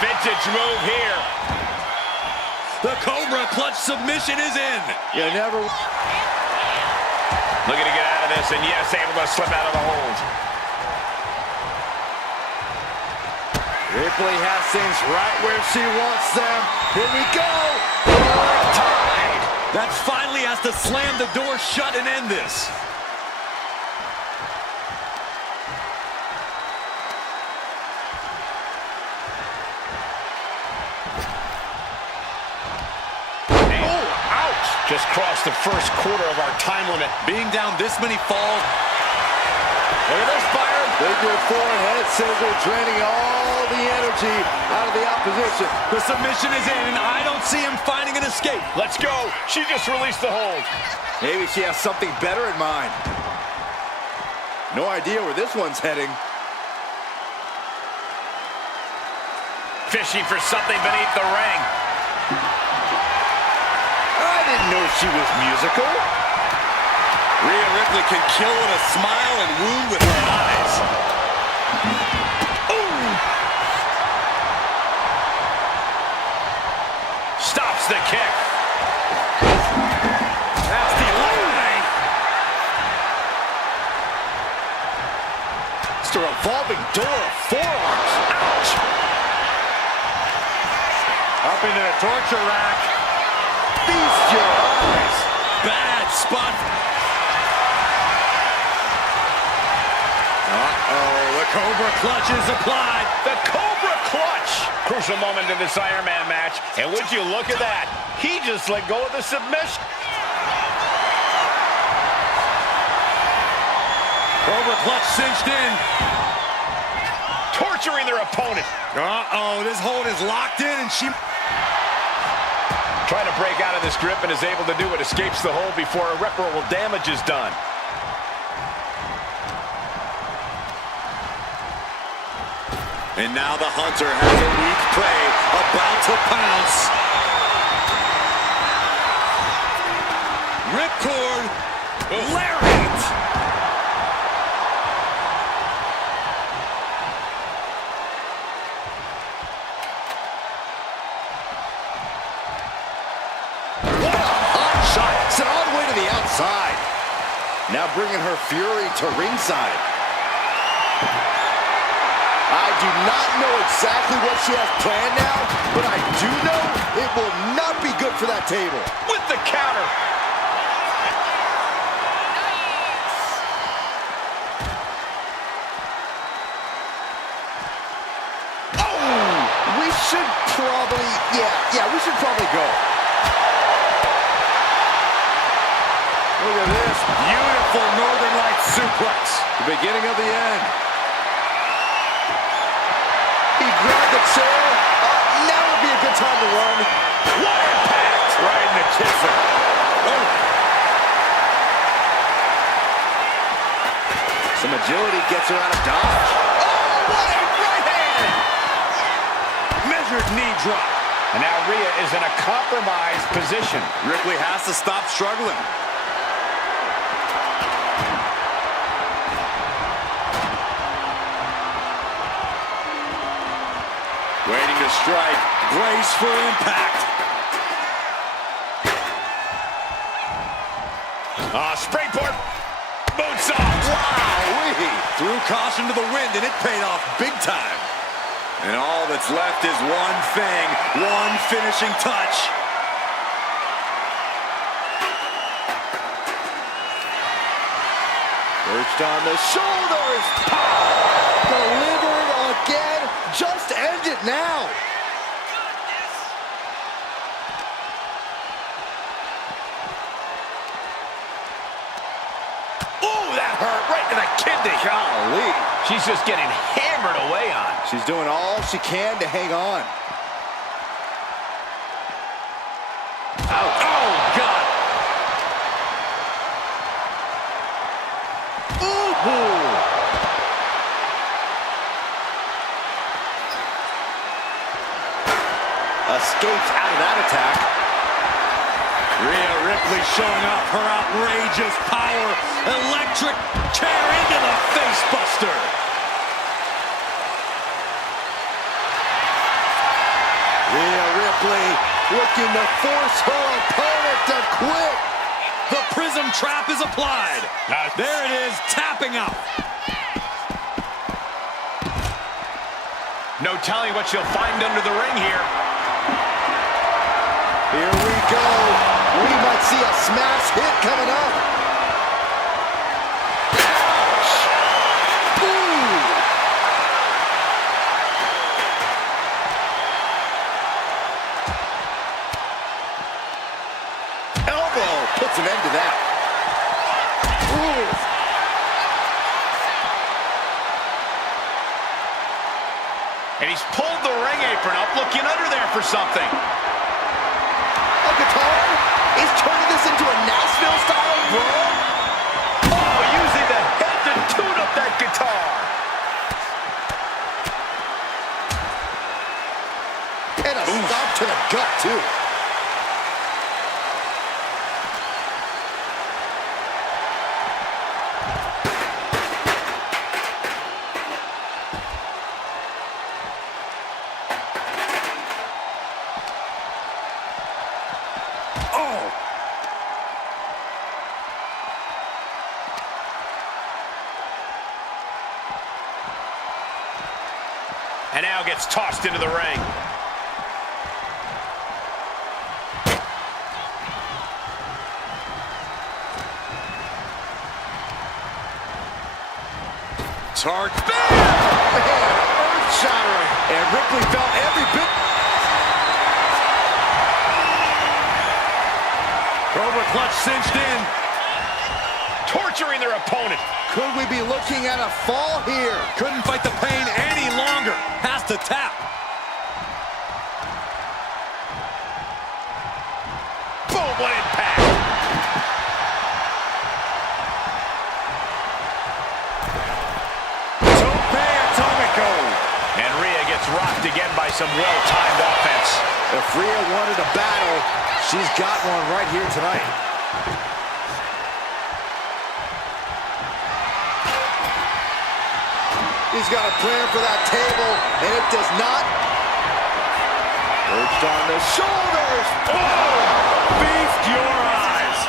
Vintage move here. The Cobra clutch submission is in. You never... Looking to get out of this, and yes, able to slip out of the hold. Ripley has things right where she wants them. Here we go. Tied. That finally has to slam the door shut and end this. Just crossed the first quarter of our time limit. Being down this many falls. Look at this, Byron. Figure four head scissor, draining all the energy out of the opposition. The submission is in, and I don't see him finding an escape. Let's go. She just released the hold. Maybe she has something better in mind. No idea where this one's heading. fishing for something beneath the ring. I didn't know she was musical. Rhea Ripley can kill with a smile and wound with her eyes. Ooh. Stops the kick. That's the lightning. It's a revolving door of forearms. Ouch! Up into the torture rack. Feast your eyes. Bad spot. The Cobra clutch is applied. The Cobra clutch. Crucial moment in this Iron Man match. And would you look at that? He just let go of the submission. Cobra clutch cinched in. Torturing their opponent. This hold is locked in and she... Trying to break out of this grip and is able to do it. Escapes the hold before irreparable damage is done. And now the Hunter has a weak prey about to pounce. Ripcord. Lariat. What a hot shot. Sent all the way to the outside. Now bringing her fury to ringside. I do not know exactly what she has planned now, but I do know it will not be good for that table. With the counter. Oh! We should probably, we should probably go. Look at this beautiful Northern Lights suplex. The beginning of the end. He grabbed the chair. Now would be a good time to run. What impact! Right in the kisser. Oh. Some agility gets her out of dodge. Oh, what a right hand! Measured knee drop. And now Rhea is in a compromised position. Ripley has to stop struggling. Waiting to strike. Brace for impact. Springboard. Moonsault. Wow-wee. Threw caution to the wind, and it paid off big time. And all that's left is one thing, one finishing touch. Perched on the shoulders. Delivered again. Just end it now. Ooh, that hurt right to the kidney. Golly. She's just getting hammered away on. She's doing all she can to hang on. Ouch. Oh, God. Ooh. Escapes out of that attack. Rhea Ripley showing off her outrageous power. Electric chair into the face buster. Rhea Ripley looking to force her opponent to quit. The prism trap is applied. There it is, tapping out. No telling what she'll find under the ring here. Here we go. We might see a smash hit coming up. Ouch. Ooh. Elbow puts an end to that. Ooh. And he's pulled the ring apron up, looking under there for something. A guitar? He's turning this into a Nashville-style brawl? Oh, using the head to tune up that guitar. gut, too. And now gets tossed into the ring. Target. Earth-shattering. And Ripley felt every bit. Cobra clutch cinched in. Torturing their opponent. Could we be looking at a fall here? Couldn't fight the pain any longer. Has to tap. Boom, what impact. Tope Atomico. And Rhea gets rocked again by some well-timed offense. If Rhea wanted a battle, she's got one right here tonight. He's got a plan for that table, and it does not. Perched on the shoulders. Oh! Feast your eyes.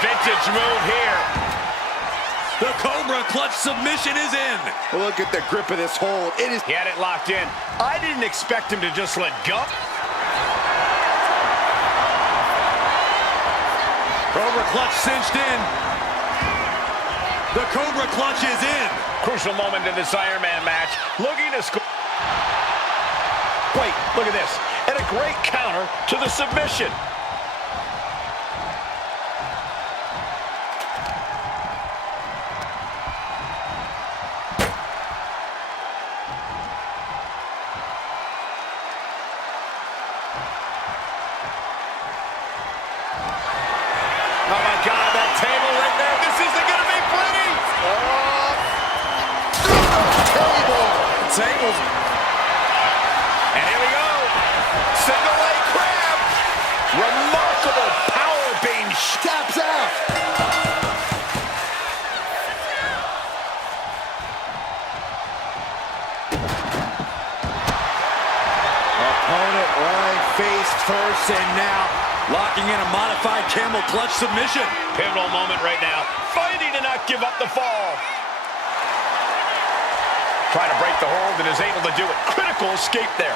Vintage move here. The Cobra clutch submission is in. Look at the grip of this hold. It is. He had it locked in. I didn't expect him to just let go. Cobra clutch cinched in. The Cobra clutch is in. Crucial moment in this Iron Man match. Looking to score. Wait, look at this. And a great counter to the submission. Oh my God, that table right there. This isn't going to be pretty. Tables. And here we go. Single leg crab. Remarkable power beam. Taps out. Opponent lying face first, and now Locking in a modified camel clutch submission. Pivotal moment right now. Fighting to not give up the fall. Trying to break the hold and is able to do it. Critical escape there.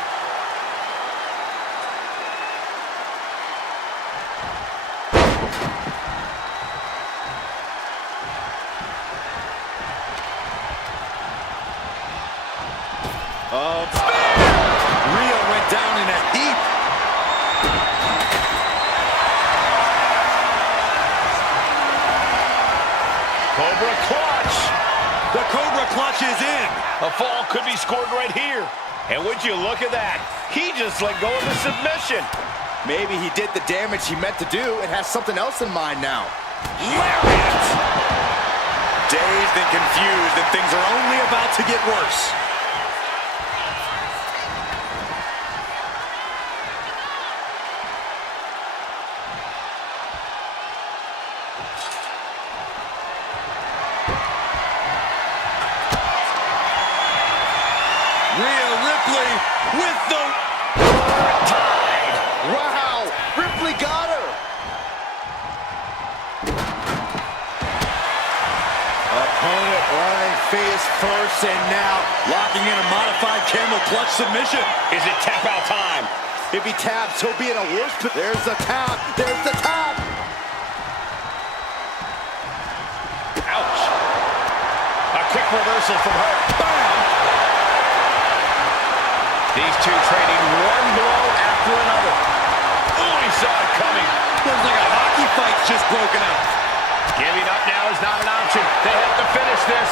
Rhea went down in a heap. Cobra clutch. The Cobra clutch is in. A fall could be scored right here. And would you look at that? He just let go of the submission. maybe he did the damage he meant to do and has something else in mind now. Lariat. Dazed and confused, and things are only about to get worse. Rhea Ripley with the Tied. Wow, Ripley got her. Opponent lying face first, and now locking in a modified camel clutch submission. Is it tap out time? if he taps, he'll be in a worse position. There's the tap. There's the tap. Ouch. A quick reversal from her. Bam! These two trading one blow after another. Oh, he saw it coming. Looks like a hockey fight's just broken out. Giving up now is not an option. They have to finish this.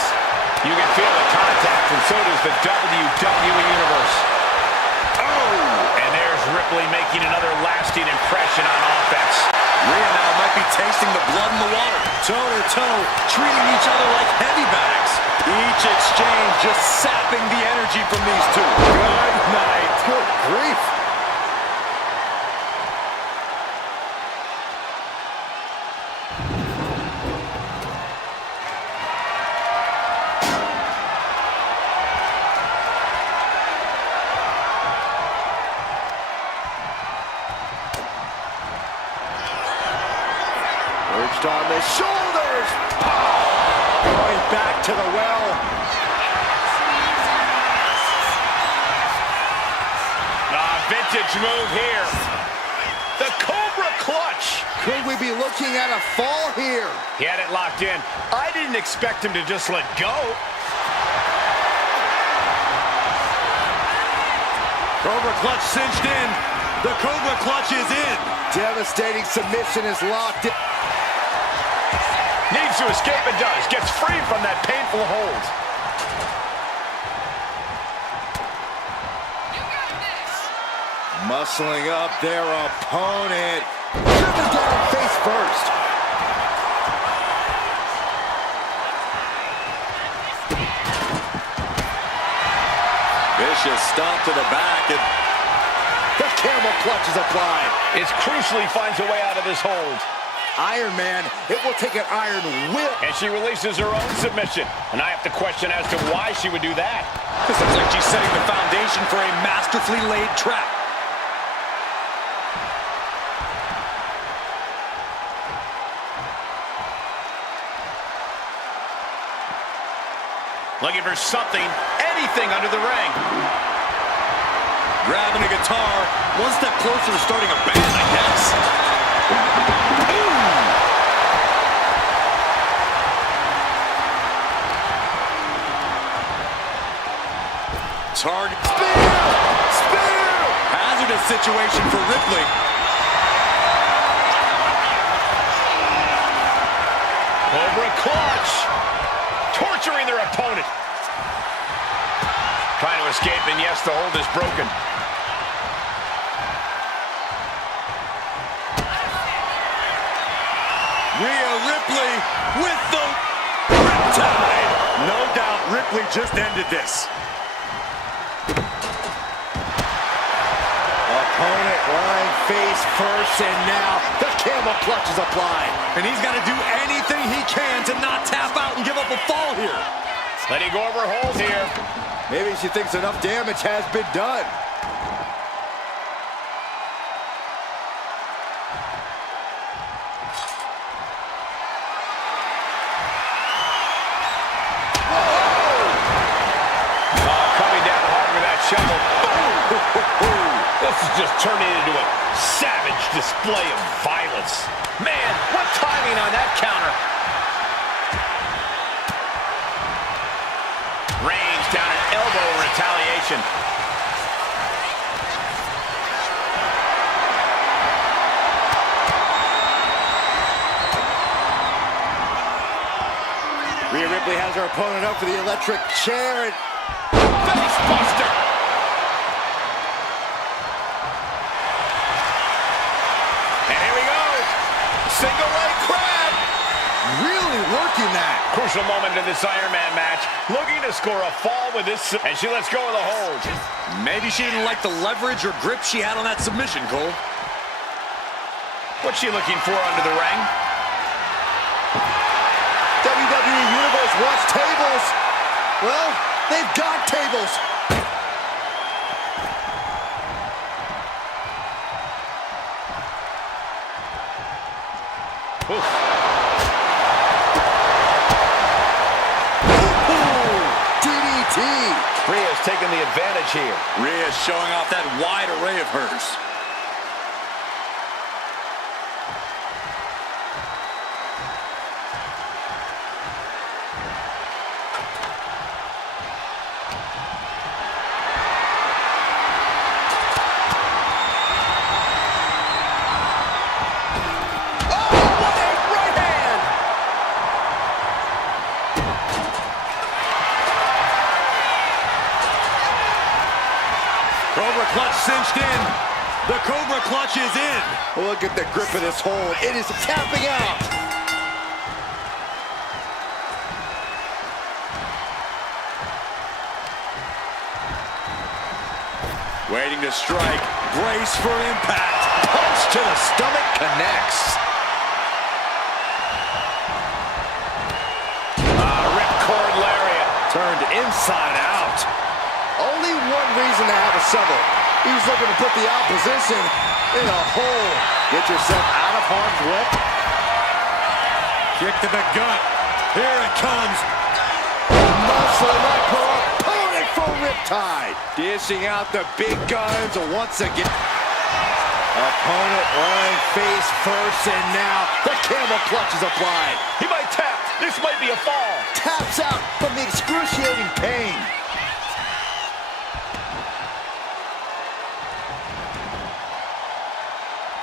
You can feel the contact, and so does the WWE Universe. Oh! And there's Ripley making another lasting impression on offense. Rhea now might be tasting the blood in the water. Toe to toe, treating each other like heavy bags. Each exchange just sapping the energy from these two. Good night. Good grief. Urged on the shoulders. Going back to the well. Vintage move here. The Cobra Clutch. Could we be looking at a fall here? He had it locked in. I didn't expect him to just let go. Cobra Clutch cinched in. The Cobra Clutch is in. Devastating submission is locked in. Needs to escape and does. Gets free from that painful hold. Muscling up their opponent. Driven down face first. Vicious stomp to the back. And the camel clutch is applied. It crucially finds a way out of this hold. Iron Man, it will take an iron will. And she releases her own submission. And I have to question as to why she would do that. This looks like she's setting the foundation for a masterfully laid trap. Looking for something, anything under the ring. Grabbing a guitar, one step closer to starting a band, I guess. Ooh. Target. Spear! Hazardous situation for Ripley. Cobra Clutch. Torturing their opponent. Trying to escape, and yes, the hold is broken. Rhea Ripley with the Riptide. No doubt Ripley just ended this. Opponent lying face first, and now the camel clutch is applied. And he's got to do anything he can to not tap out and give up a fall here. Letting go of her hold here. Maybe she thinks enough damage has been done. Coming down hard with that shovel. This is just turning into a savage display of violence. Man, what timing on that counter. Range down an elbow in retaliation. Rhea Ripley has her opponent up for the electric chair. And Face buster. And here we go. Single leg crab. really working that. Crucial moment in this Iron Man match. Looking to score a fall with this. And she lets go of the hold. Maybe she didn't like the leverage or grip she had on that submission, Cole. What's she looking for under the ring? WWE Universe wants tables. Well, they've got tables. Oof. DDT. Rhea's taking the advantage here. Rhea's showing off that wide array of hers. Cobra Clutch cinched in. The Cobra Clutch is in. Look at the grip of this hold. It is tapping out. Waiting to strike. Brace for impact. Punch to the stomach connects. Ripcord lariat. Turned inside out. Only one reason to have a shovel. He's looking to put the opposition in a hole. Get yourself out of harm's way. Kick to the gut. Here it comes. Muscle up her opponent for riptide. Dishing out the big guns once again. Opponent lying face first, and now the camel clutch is applied. He might tap. This might be a fall. Taps out from the excruciating pain.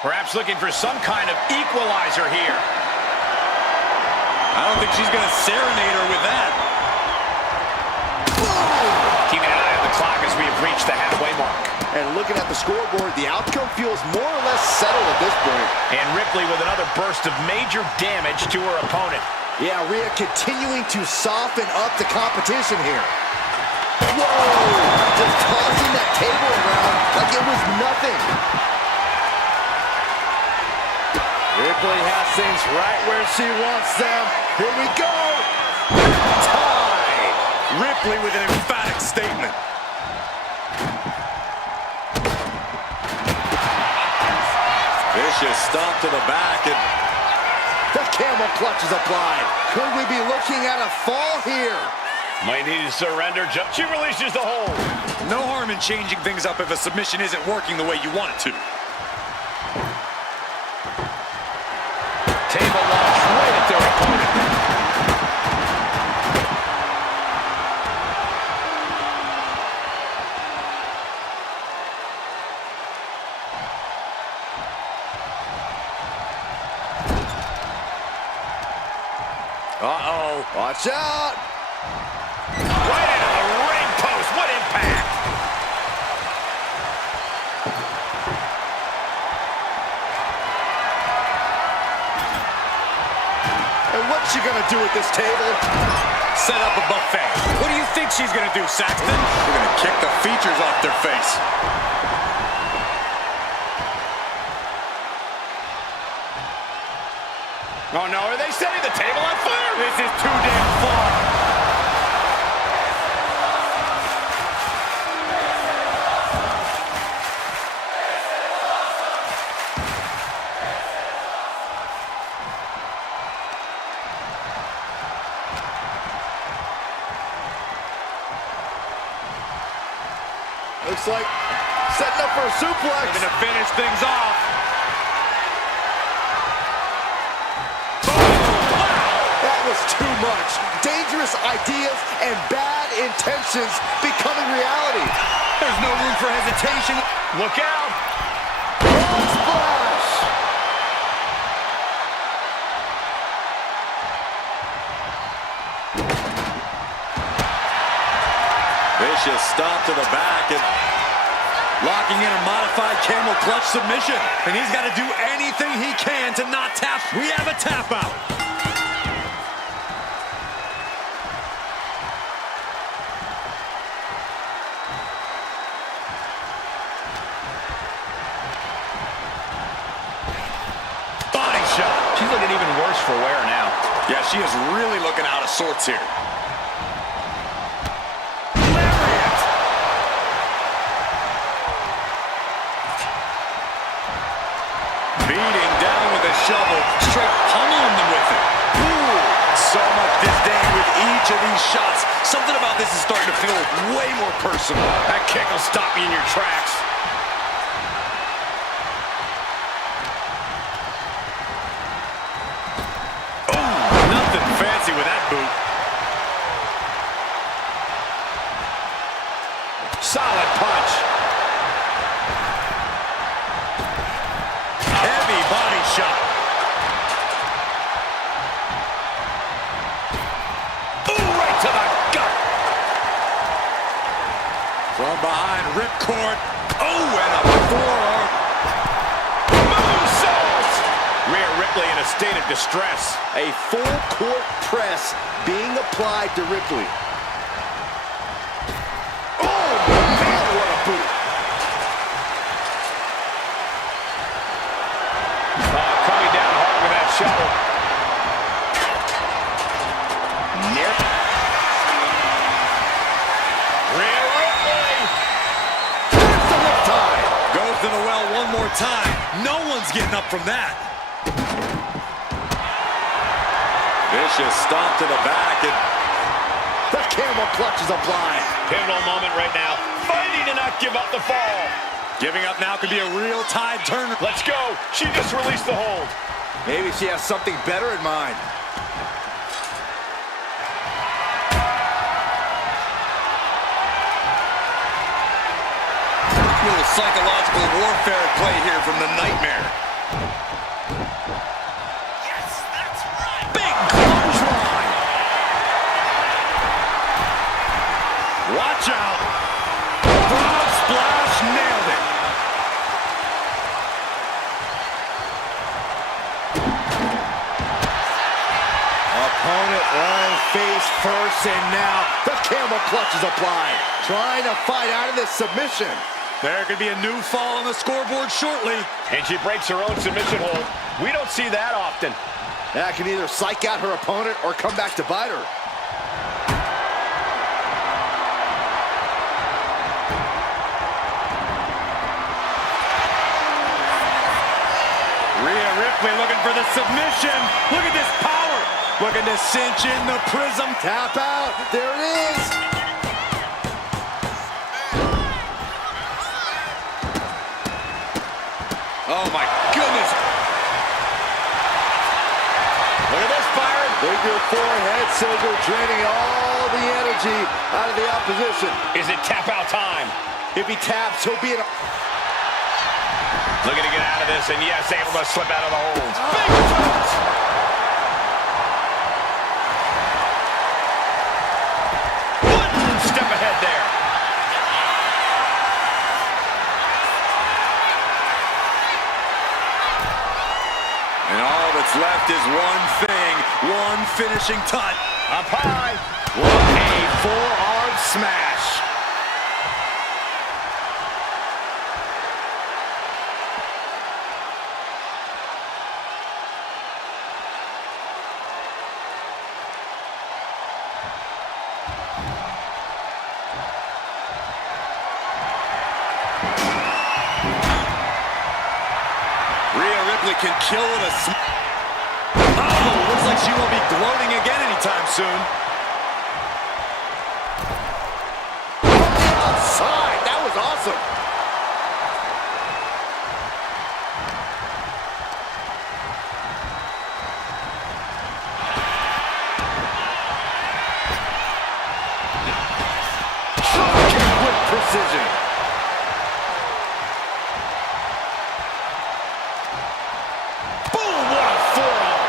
Perhaps looking for some kind of equalizer here. I don't think she's going to serenade her with that. Keeping an eye on the clock as we have reached the halfway mark. And looking at the scoreboard, the outcome feels more or less settled at this point. And Ripley with another burst of major damage to her opponent. Yeah, Rhea continuing to soften up the competition here. Whoa! Just tossing that table around like it was nothing. Ripley has things right where she wants them. Here we go. Tie! Ripley with an emphatic statement. Vicious stomp to the back, and the camel clutch is applied. Could we be looking at a fall here? Might need to surrender. She releases the hold. no harm in changing things up if a submission isn't working the way you want it to. Table launch right at their opponent. Uh-oh. Watch out. Right into the ring post. What impact. And what's she gonna do at this table? Set up a buffet. What do you think she's gonna do, Saxton? We're gonna kick the features off their face. Oh no, are they setting the table on fire? This is too damn far. Looks like setting up for a suplex. They're gonna finish things off. That was too much. Dangerous ideas and bad intentions becoming reality. There's no room for hesitation. Look out. Frog splash. Vicious stomp to the back and locking in a modified camel clutch submission. And he's got to do anything he can to not tap. We have a tap out. Body shot. She's looking even worse for wear now. Yeah, she is really looking out of sorts here. Beating down with a shovel, straight pummeling them with it. Ooh, so much disdain with each of these shots. Something about this is starting to feel way more personal. That kick will stop you in your tracks. Ooh, nothing fancy with that boot. Solid punch. Heavy body shot. Ooh, right to the gut. From behind, ripcord. Oh, and a forearm. Moonsault. Rhea Ripley in a state of distress. A full court press being applied to Ripley. Oh, man, what a boot. time. No one's getting up from that. Vicious stomp to the back, and the camel clutch is applied. Pivotal moment right now. Fighting to not give up the fall. giving up now could be a real tide turner. Let's go. She just released the hold. Maybe she has something better in mind. A little psychological warfare at play here from the Nightmare. Yes, that's right. Big clothesline. Watch out. Frog splash, nailed it. Opponent lying face first, and now the camel clutch is applied. Trying to fight out of this submission. There could be a new fall on the scoreboard shortly. And she breaks her own submission hold. We don't see that often. That can either psych out her opponent or come back to bite her. Rhea Ripley looking for the submission. Look at this power. Looking to cinch in the prism. Tap out. There it is. Oh, my goodness. Look at this, Byron. Bigger forehead scissor, draining all the energy out of the opposition. Is it tap out time? If he taps, he'll be in a... Looking to get out of this, and yes, able to slip out of the hold. Big touch. One step ahead there. And all that's left is one thing, one finishing touch. Up high. What a forearm smash. Rhea Ripley can kill with a oh, looks like she won't be gloating again anytime soon. Outside. That was awesome. Kick with precision. Boom, what a forearm.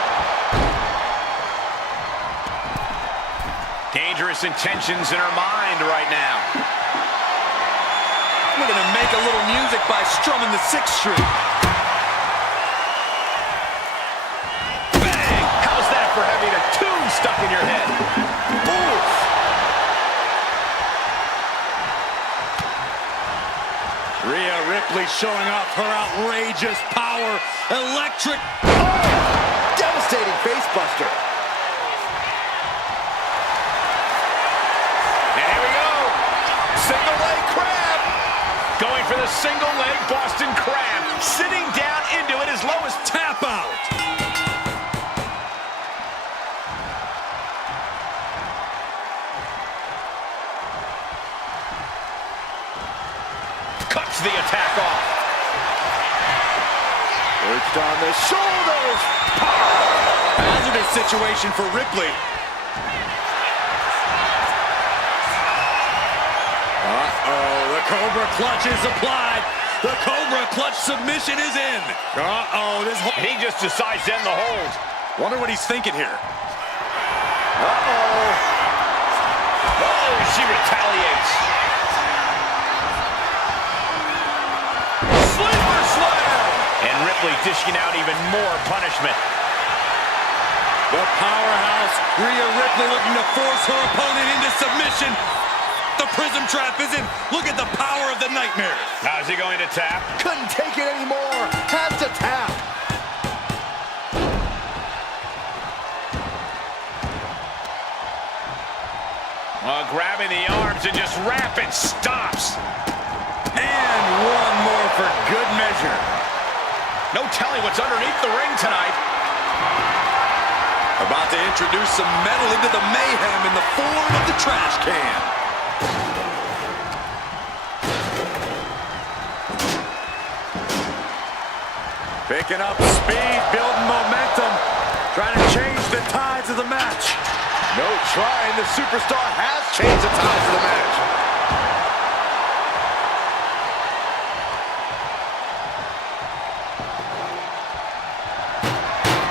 Dangerous intentions in her mind right now. Looking to make a little music by strumming the 6th string. Bang! How's that for having a tune stuck in your head? Oof! Rhea Ripley showing off her outrageous power. Electric. Devastating face buster. And here we go. Single leg crab. Going for the single leg Boston crab. Sitting down into it as low as Tap out. cuts the attack off. Perched on the shoulders. Hazardous situation for Ripley. Uh-oh, the Cobra clutch is applied. The Cobra clutch submission is in. Uh-oh, this And he just decides to end the hold. wonder what he's thinking here. Uh-oh. Oh, she retaliates. Sleeper slam! And Ripley dishing out even more punishment. The powerhouse, Rhea Ripley looking to force her opponent into submission. The prism trap is in. Look at the power of the Nightmare. How's he going to tap? Couldn't take it anymore. Had to tap. Grabbing the arms and just rapid stops. And one more for good measure. No telling what's underneath the ring tonight. About to introduce some metal into the mayhem in the form of the trash can. Picking up speed, building momentum, trying to change the tides of the match. No trying. The superstar has changed the tides of the match.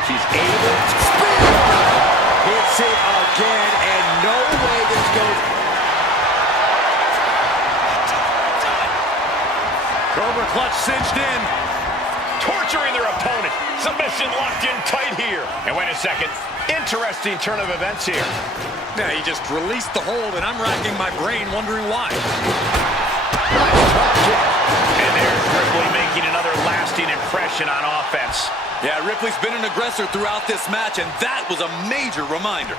She's able to spin. Hits it again, and no way this goes. Cobra clutch cinched in. Torturing their opponent. Submission locked in tight here. And wait a second. Interesting turn of events here. Now he just released the hold, and I'm racking my brain wondering why. And there's Ripley making another lasting impression on offense. Yeah, Ripley's been an aggressor throughout this match, and that was a major reminder.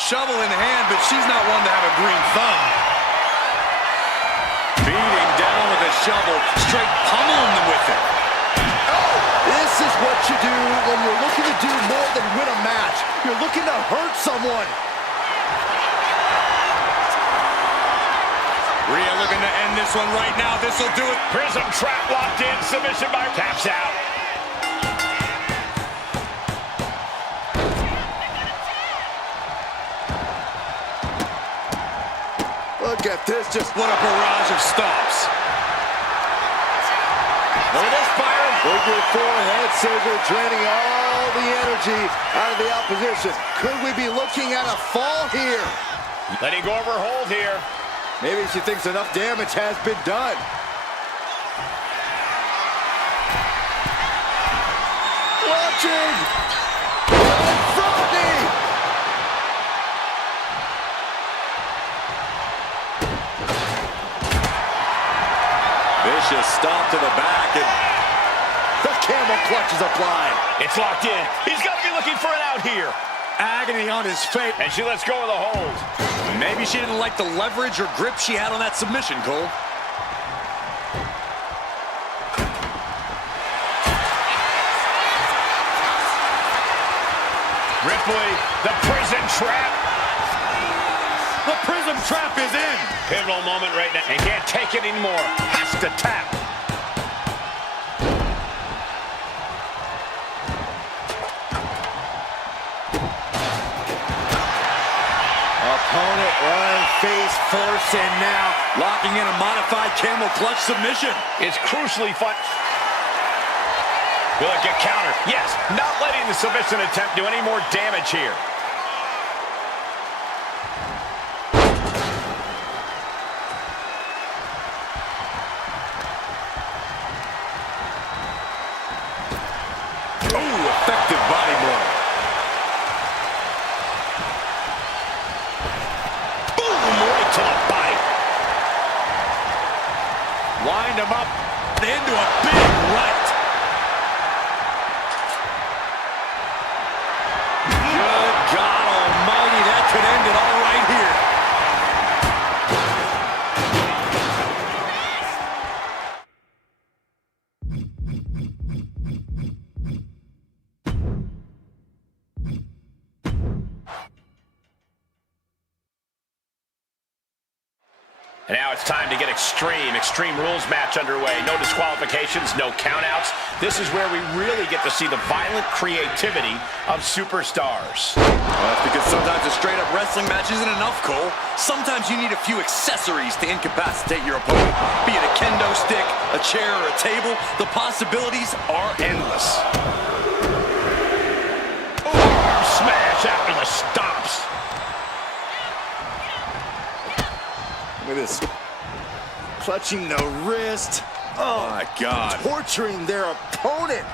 Shovel in hand, but she's not one to have a green thumb. Beating down with a shovel, straight pummeling them with it. Oh, this is what you do when you're looking to do more than win a match. You're looking to hurt someone. Rhea looking to end this one right now. This will do it. Prism trap locked in. Submission by taps out. Look at this, just What a barrage of stops. look at this, Byron. Figure four head scissor, draining all the energy out of the opposition. Could we be looking at a fall here? Letting go of her hold here. Maybe she thinks enough damage has been done. Watching! Froggy! Vicious stomp to the back, and The camel clutch is applied. It's locked in. He's got to be looking for an out here. agony on his face. And she lets go of the hold. Maybe she didn't like the leverage or grip she had on that submission, Cole. Ripley, the prison trap. The prism trap is in. Pivotal moment right now. And can't take it anymore. Has to tap. Opponent running face first, and now Locking in a modified camel clutch submission. It's crucially fun. Will it get countered? Yes, not letting the submission attempt do any more damage here. Ooh, effective body blow. Boom, right to the body. Wind him up into a big right. Good God almighty, that could end it all right here. And now it's time to get extreme. Extreme Rules match underway. No disqualifications, no countouts. This is where we really get to see the violent creativity of superstars. Well, that's because sometimes a straight-up wrestling match isn't enough, Cole. Sometimes you need a few accessories to incapacitate your opponent. Be it a kendo stick, a chair, or a table, the possibilities are endless. Arm smash after the stomps. look at this. Clutching the wrist. Oh, my God. Torturing their opponent.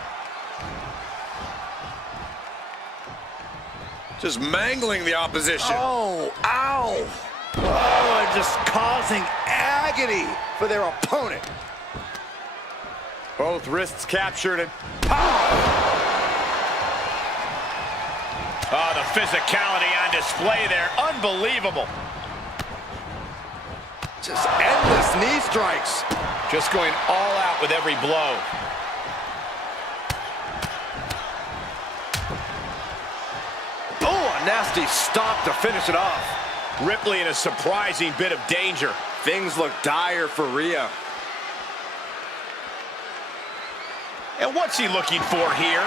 Just mangling the opposition. Oh, ow. Oh, and just causing agony for their opponent. Both wrists captured and Oh, the physicality on display there. Unbelievable. Just endless knee strikes. Just going all out with every blow. Oh, a nasty stop to finish it off. Ripley in a surprising bit of danger. Things look dire for Rhea. And what's he looking for here?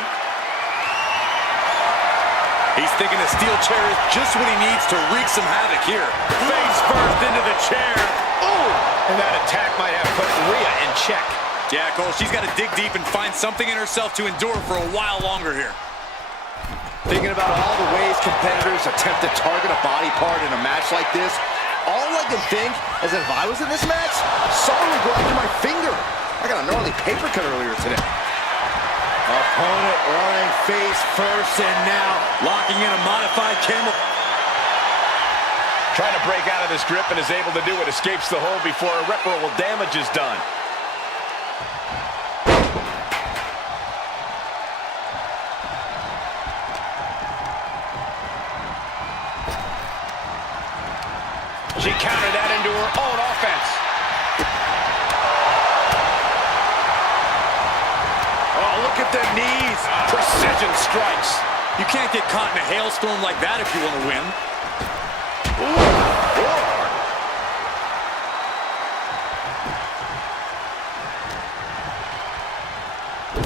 He's thinking the steel chair is just what he needs to wreak some havoc here. Face first into the chair. Oh! And that attack might have put Rhea in check. Yeah, Cole, she's got to dig deep and find something in herself to endure for a while longer here. Thinking about all the ways competitors attempt to target a body part in a match like this, all I can think is that if I was in this match, someone would go after my finger. I got a gnarly paper cut earlier today. Opponent lying face first, and now Locking in a modified camel. Trying to break out of this grip and is able to do it. Escapes the hold before irreparable damage is done. She countered that into her own offense. oh, look at the knees. Precision strikes. You can't get caught in a hailstorm like that if you want to win.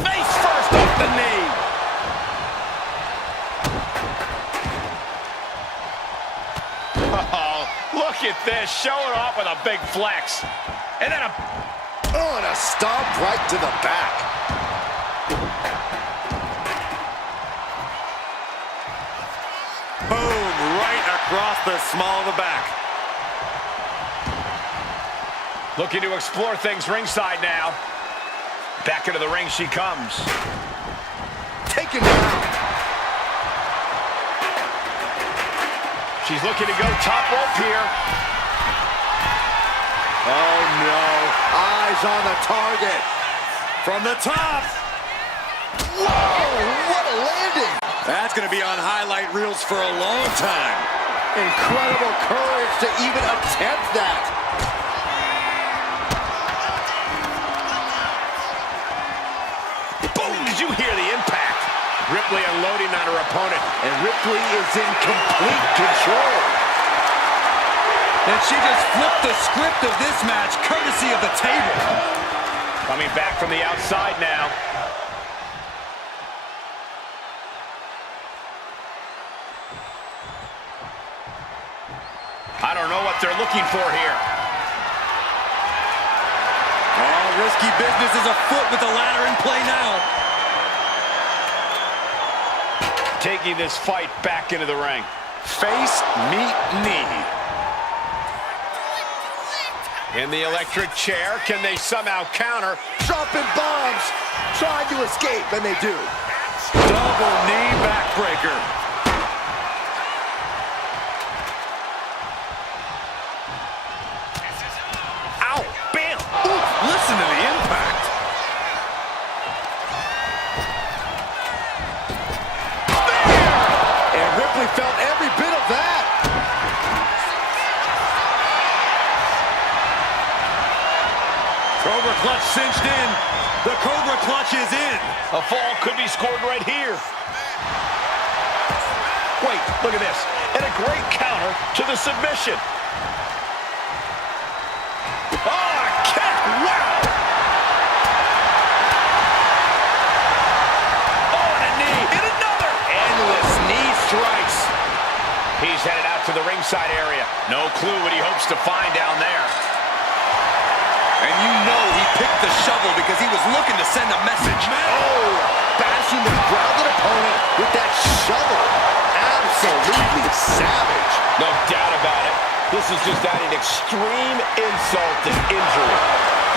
Face first off the knee. Oh, look at this. Showing off with a big flex. And then And a stomp right to the back. Boom, right across the small of the back. looking to explore things ringside now. Back into the ring she comes. Taken down. She's looking to go top rope here. Oh no, eyes on the target. From the top. Whoa, what a landing. That's going to be on highlight reels for a long time. Incredible courage to even attempt that. Boom! Did you hear the impact? Ripley unloading on her opponent. And Ripley is in complete control. And she just flipped the script of this match, courtesy of the table. Coming back from the outside now. I don't know what they're looking for here. Oh, risky business is afoot with the ladder in play now. Taking this fight back into the ring. Face, meet, knee. In the electric chair, can they somehow counter? Dropping bombs, trying to escape, and they do. Double knee backbreaker. Ow! Bam! Ooh, listen to the impact. And Ripley felt every bit of that. Cobra clutch cinched in. The Cobra clutch is in. A fall could be scored right here. Wait, look at this. And a great counter to the submission. Oh, a kick! Wow! Oh, and a knee. And another! Endless knee strikes. He's headed out to the ringside area. No clue what he hopes to find down there. And you know he picked the shovel because he was looking to send a message. Oh, bashing the grounded opponent with that shovel. Absolutely savage. No doubt about it. This is just adding extreme insult to injury.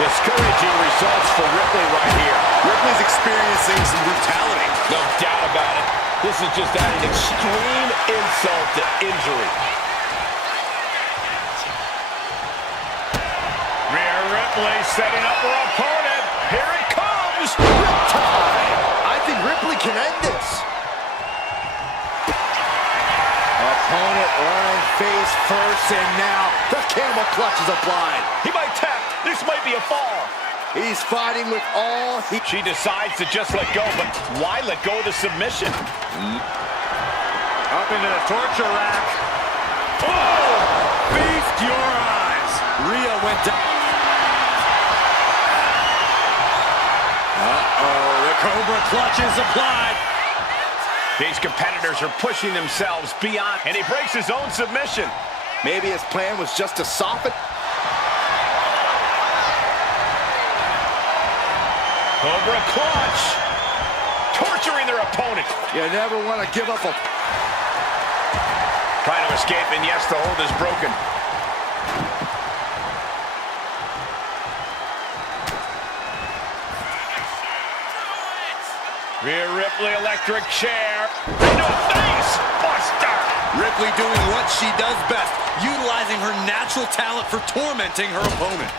Discouraging results for Ripley right here. Ripley's experiencing some brutality. No doubt about it. This is just adding extreme insult to injury. Rhea Ripley setting up her opponent. Here it comes. Riptide. I think Ripley can end this. Opponent lying face first, and now the camel clutch is applied. He might tap. This might be a fall. He's fighting with all he... She decides to just let go, but why let go of the submission? Up into the torture rack. Oh! Feast your eyes. Rhea went down. Uh-oh, the Cobra clutch is applied. These competitors are pushing themselves beyond, and he breaks his own submission. Maybe his plan was just to soften. Cobra clutch. Torturing their opponent. You never want to give up a... Trying to escape, and yes, the hold is broken. Rhea Ripley, electric chair. Into a face buster. Ripley doing what she does best, utilizing her natural talent for tormenting her opponent.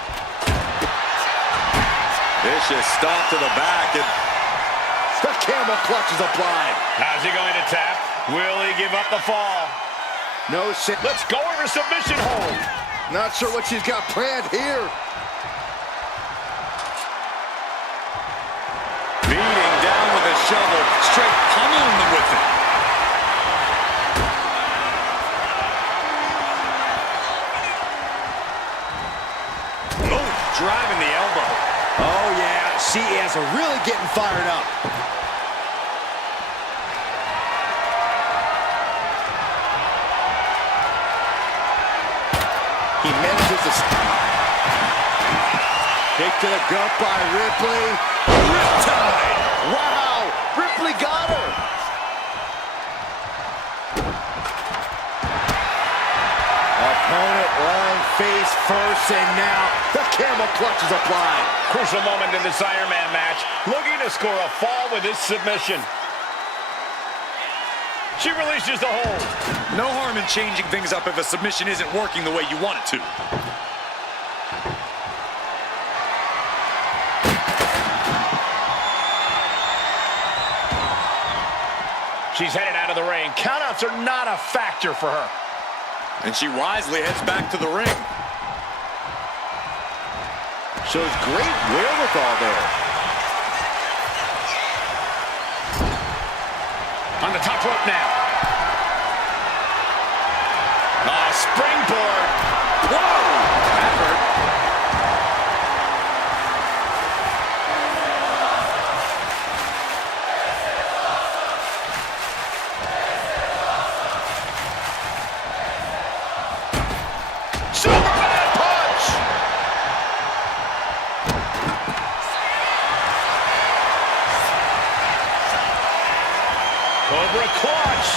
Vicious stop to the back, and The camel clutch is applied. How's he going to tap? Will he give up the fall? No shit. Let's go over submission hold. Not sure what she's got planned here. beating down with a shovel, straight pummeling them with it. Oh, driving the elbow. Oh, yeah, she is really getting fired up. He manages to... Kick to the gut by Ripley. Riptide! Wow! Ripley got her! Opponent lying face first, and now the camel clutch is applied. Crucial moment in this Iron Man match. Looking to score a fall with his submission. She releases the hold. No harm in changing things up if a submission isn't working the way you want it to. She's headed out of the ring. Countouts are not a factor for her. And she wisely heads back to the ring. Shows great wherewithal there. On the top rope now. Springboard. Whoa! That hurt. Superman punch! Cobra clutch!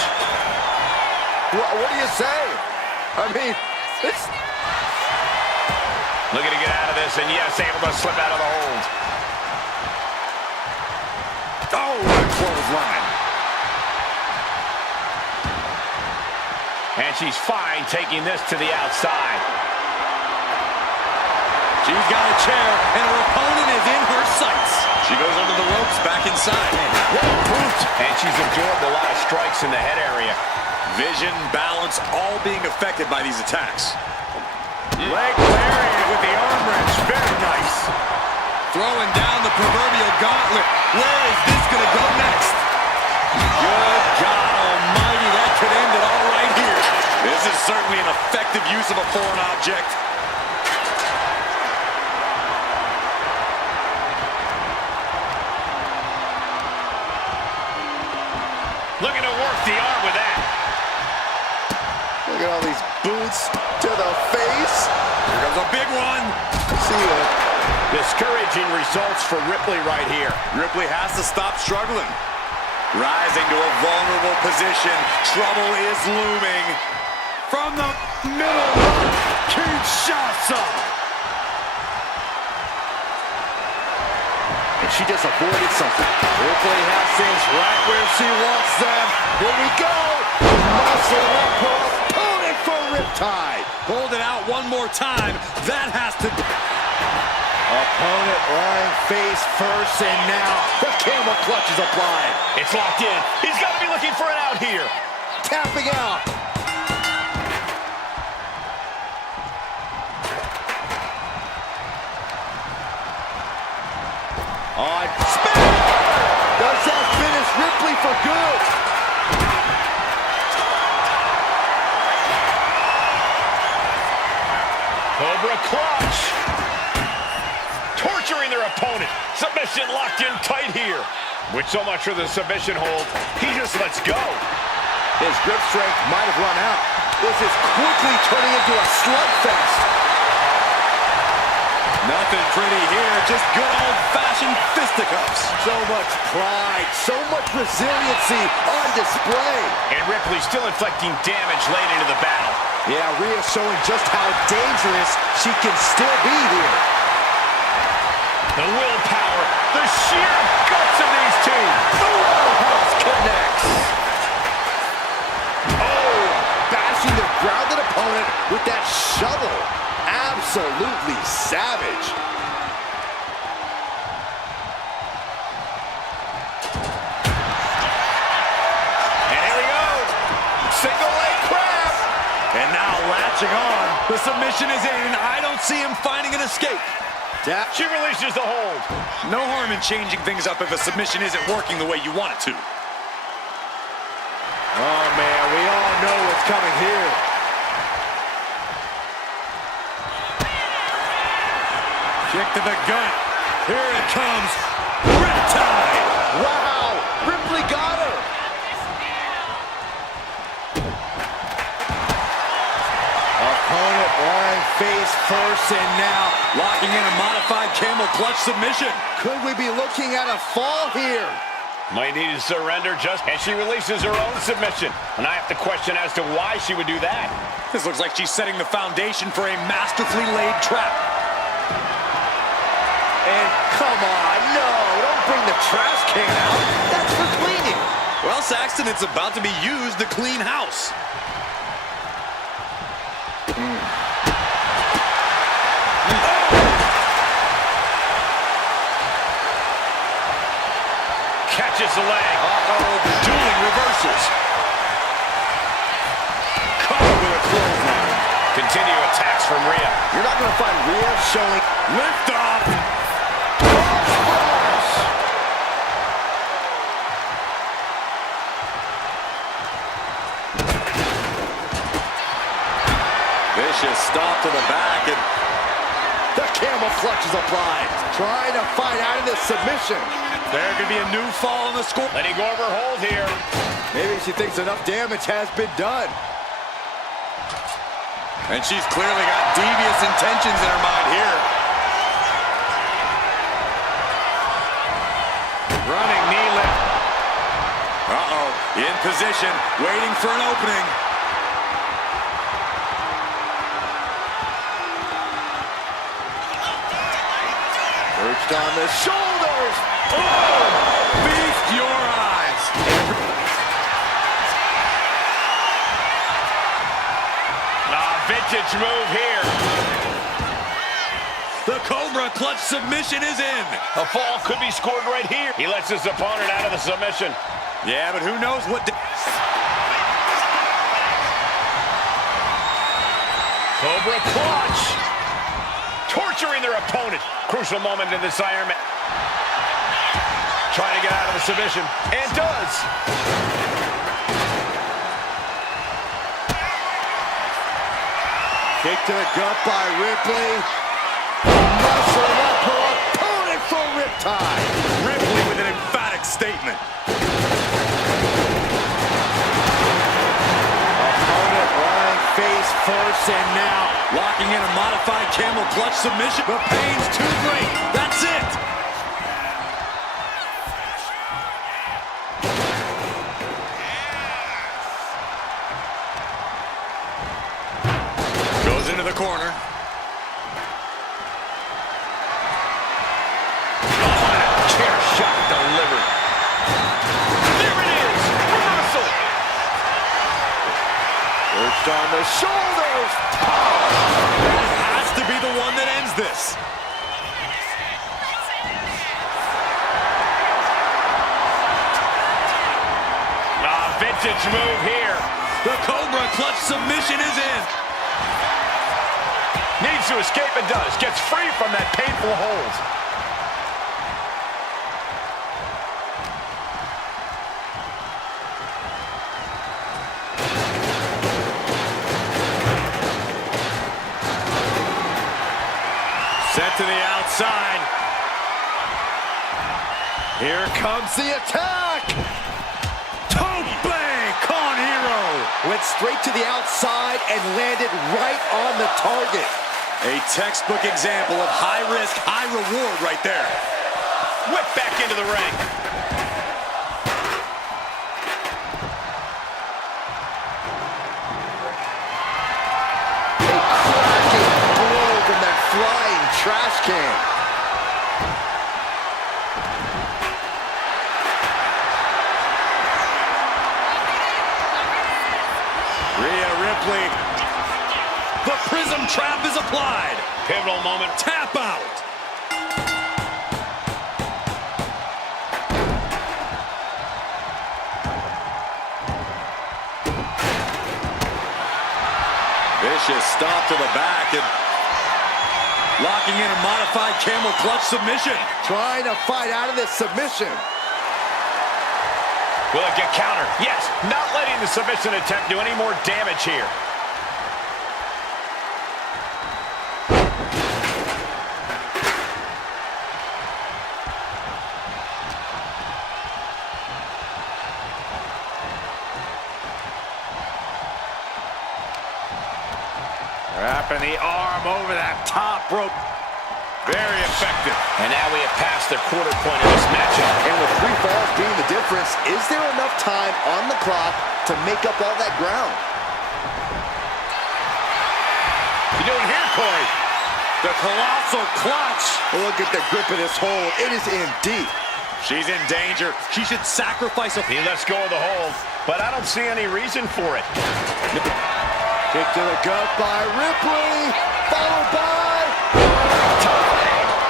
What do you say? I mean, it's... Looking to get out of this, and yes, able to slip out of the hold. Oh, what a clothesline. And she's fine taking this to the outside. She's got a chair, and her opponent is in her sights. She goes under the ropes, back inside. What a boot! And she's absorbed a lot of strikes in the head area. Vision, balance, all being affected by these attacks. Leg lariat with the arm wrench. Very nice. Throwing down the proverbial gauntlet. Where is this going to go next? Good God almighty, that could end it all right here. This is certainly an effective use of a foreign object. Looking to work the arm with that. Look at all these boots to the face. Here comes a big one. See ya. Discouraging results for Ripley right here. Ripley has to stop struggling. Rising to a vulnerable position. Trouble is looming. From the middle, Kinshasa. And she just avoided something. Ripley has things right where she wants them. Here we go. Muscle up her opponent for Riptide. Hold it out one more time. That has to... Opponent lying face first, and now the camel clutch is applied. It's locked in. He's got to be looking for an out here. Tapping out. On spin. Does that finish Ripley for good? Cobra clutch. Torturing their opponent. Submission locked in tight here. With so much for the submission hold, he just lets go. His grip strength might have run out. This is quickly turning into a slugfest. Nothing pretty here, just good old-fashioned fisticuffs. So much pride, so much resiliency on display. And Ripley still inflicting damage late into the battle. Yeah, Rhea showing just how dangerous she can still be here. The willpower, the sheer guts of these two. The roundhouse connects. Oh, bashing the grounded opponent with that shovel. Absolutely savage. And here we go. Single leg crab. And now latching on. The submission is in, and I don't see him finding an escape. She releases the hold. No harm in changing things up if a submission isn't working the way you want it to. Oh, man, we all know what's coming here. Kick to the gut. Here it comes. Riptide. Wow, Ripley got her. Opponent lying face first, and now Locking in a modified camel clutch submission. could we be looking at a fall here? Might need to surrender just as she releases her own submission. And I have to question as to why she would do that. This looks like she's setting the foundation for a masterfully laid trap. And come on, no, don't bring the trash can out. That's for cleaning. Well, Saxton, it's about to be used to clean house. Catches the leg. Dueling reversals. Caught with a clothesline. Continue attacks from Rhea. You're not going to find Rhea showing Lift off. Vicious stop to the back, and the camel clutch is applied. Trying to fight out of this submission. there could be a new fall in the score. Letting go of her hold here. Maybe she thinks enough damage has been done. And she's clearly got devious intentions in her mind here. Running knee lift. In position, waiting for an opening. Perched on the shoulders. Oh! Feast your eyes. Vintage move here. The Cobra clutch submission is in. A fall could be scored right here. He lets his opponent out of the submission. Yeah, but who knows what... Cobra clutch. Torturing their opponent. Crucial moment in this Iron Man. Trying to get out of the submission. And does. Kick to the gut by Ripley. Muscle up her opponent for Riptide. Ripley with an emphatic statement. Opponent lying face first, and now Locking in a modified camel clutch submission. The pain's too great. That's it. Goes into the corner. Chair shot delivered. There it is. Reversal. perched on the shoulders. That has to be the one that ends this. Vintage move here. The Cobra clutch submission is in. Needs to escape and does. Gets free from that painful hold. Sent to the outside. Here comes the attack. Tope con hero. Went straight to the outside and landed right on the target. A textbook example of high risk, high reward right there. Whip back into the ring. A cracking blow from that flying trash can. Rhea Ripley. The prism trap is applied. Pivotal moment. Tap out. Vicious stomp to the back and locking in a modified camel clutch submission. Trying to fight out of this submission. Will it get countered? Yes, not letting the submission attempt do any more damage here. Wrapping the arm over that top rope. Very effective. And now we have passed the quarter point of this matchup. And with 3 falls being the difference, is there enough time on the clock to make up all that ground? You doing here, Corey? The colossal clutch. Look at the grip of this hold. It is in deep. She's in danger. She should sacrifice a... He lets go of the hold, but I don't see any reason for it. Kick to the gut by Ripley, followed by...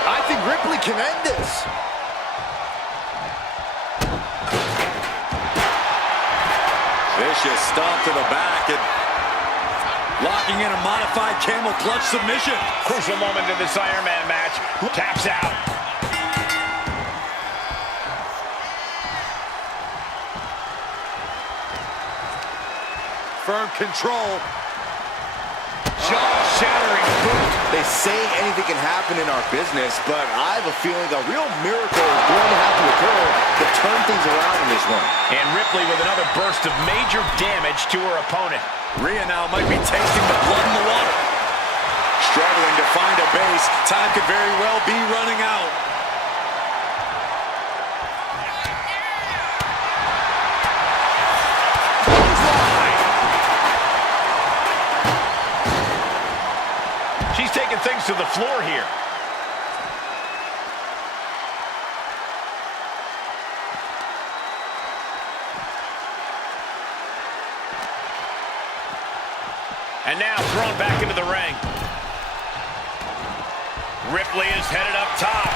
I think Ripley can end this. Vicious stomp to the back and locking in a modified camel clutch submission. Crucial moment in this Iron Man match. Taps out. Firm control. Jaw-shattering boot. They say anything can happen in our business, but I have a feeling a real miracle is going to have to occur to turn things around in this one. And Ripley with another burst of major damage to her opponent. Rhea now might be tasting the blood in the water. Struggling to find a base. Time could very well be running out. She's taking things to the floor here. And now thrown back into the ring. Ripley is headed up top.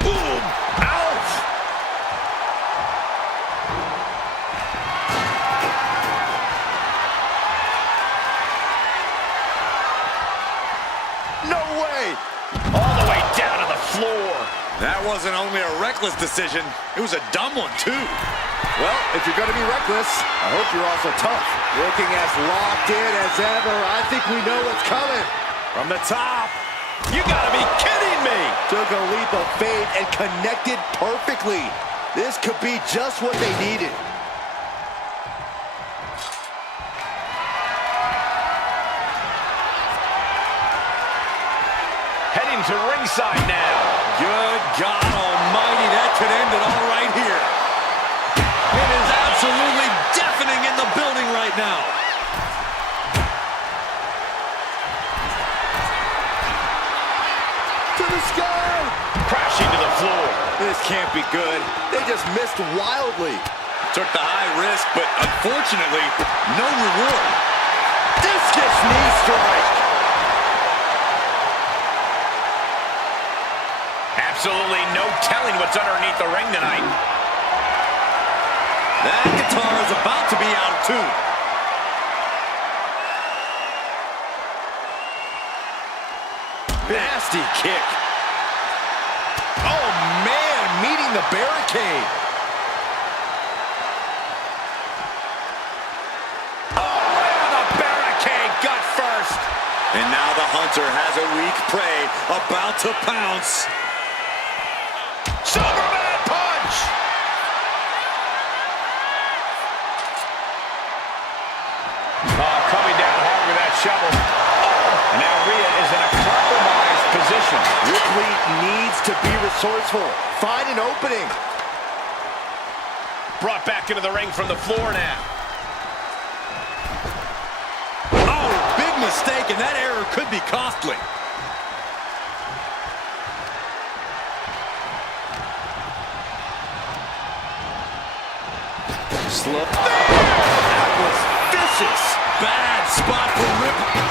Boom! Ouch! No way! All the way down to the floor. That wasn't only a reckless decision, it was a dumb one too. Well, if you're going to be reckless, I hope you're also tough. Looking as locked in as ever. I think we know what's coming. From the top. You gotta be kidding me! Took a leap of faith and connected perfectly. This could be just what they needed. Heading to ringside now. Good God almighty, that could end it all right here. It is absolutely deafening in the building right now. To the sky! Crashing to the floor. This can't be good. They just missed wildly. Took the high risk, but unfortunately, no reward. Discus knee strike. Absolutely no telling what's underneath the ring tonight. That guitar is about to be out of tune. Nasty kick. Oh, man, meeting the barricade. And now the hunter has a weak prey about to pounce. Superman punch! Oh, coming down hard with that shovel. Oh, and now Rhea is in a compromised position. Ripley needs to be resourceful. Find an opening. Brought back into the ring from the floor now. Oh, big mistake, and that error could be costly. Slow. That was vicious. Bad spot for Ripley.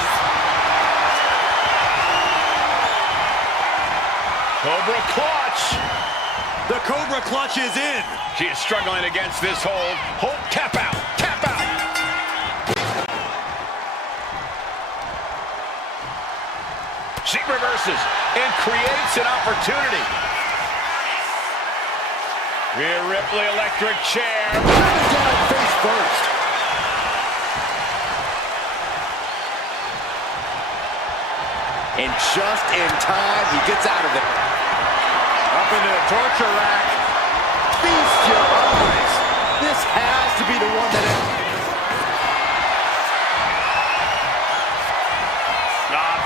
Cobra clutch. The Cobra clutch is in. She is struggling against this hold. Hold, tap out, tap out. She reverses and creates an opportunity. Rhea Ripley, electric chair. Down face first. And just in time, he gets out of it. Up into the torture rack. Feast your eyes. This has to be the one that...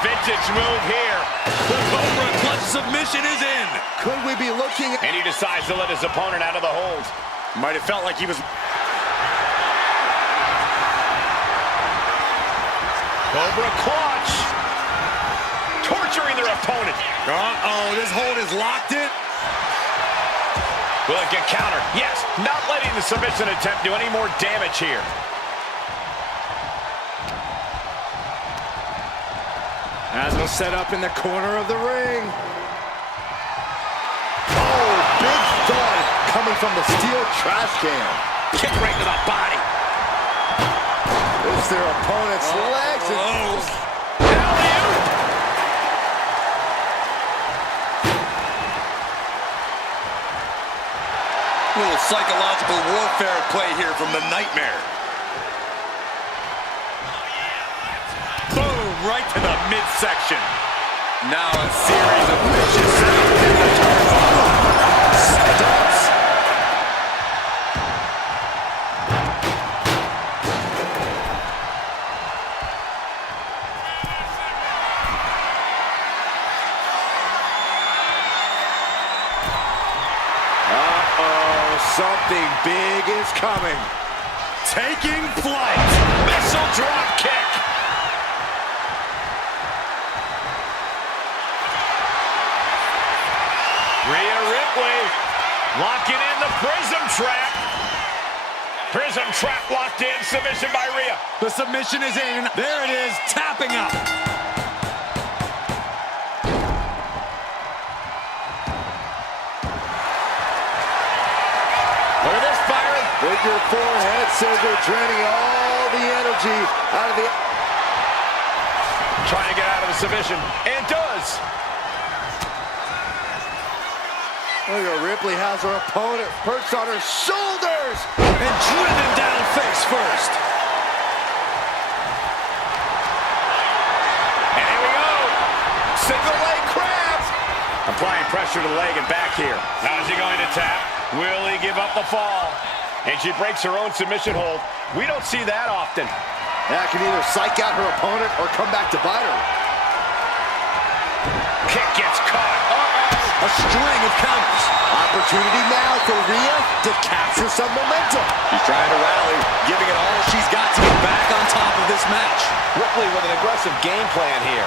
Vintage move here. The Cobra clutch submission is in. Could we be looking... And he decides to let his opponent out of the hold. Might have felt like he was... Cobra clutch. Torturing their opponent. Uh-oh, this hold is locked in. Will it get countered? Yes, not letting the submission attempt do any more damage here. Asno set up in the corner of the ring. Oh, big thud coming from the steel trash can. Kick right to the body. It's their opponent's legs. Alley-oop. A little psychological warfare at play here from the Nightmare. Boom, right to the midsection. Now a series of vicious stunts. Something big is coming. Taking flight. Missile drop kick. Rhea Ripley locking in the prism trap. Prism trap locked in. Submission by Rhea. The submission is in. There it is, tapping up. Look at this, Byron. Figure four head scissor, draining all the energy out of the... Trying to get out of the submission, and does. Look at Ripley has her opponent perched on her shoulders. And driven down face first. And here we go. Single leg crab. Applying pressure to the leg and back here. Now is he going to tap? Will he give up the fall? And she breaks her own submission hold. We don't see that often. That can either psych out her opponent or come back to bite her. Kick gets caught. A string of counters. Opportunity now for Rhea to capture some momentum. She's trying to rally, giving it all she's got to get back on top of this match. Ripley with an aggressive game plan here.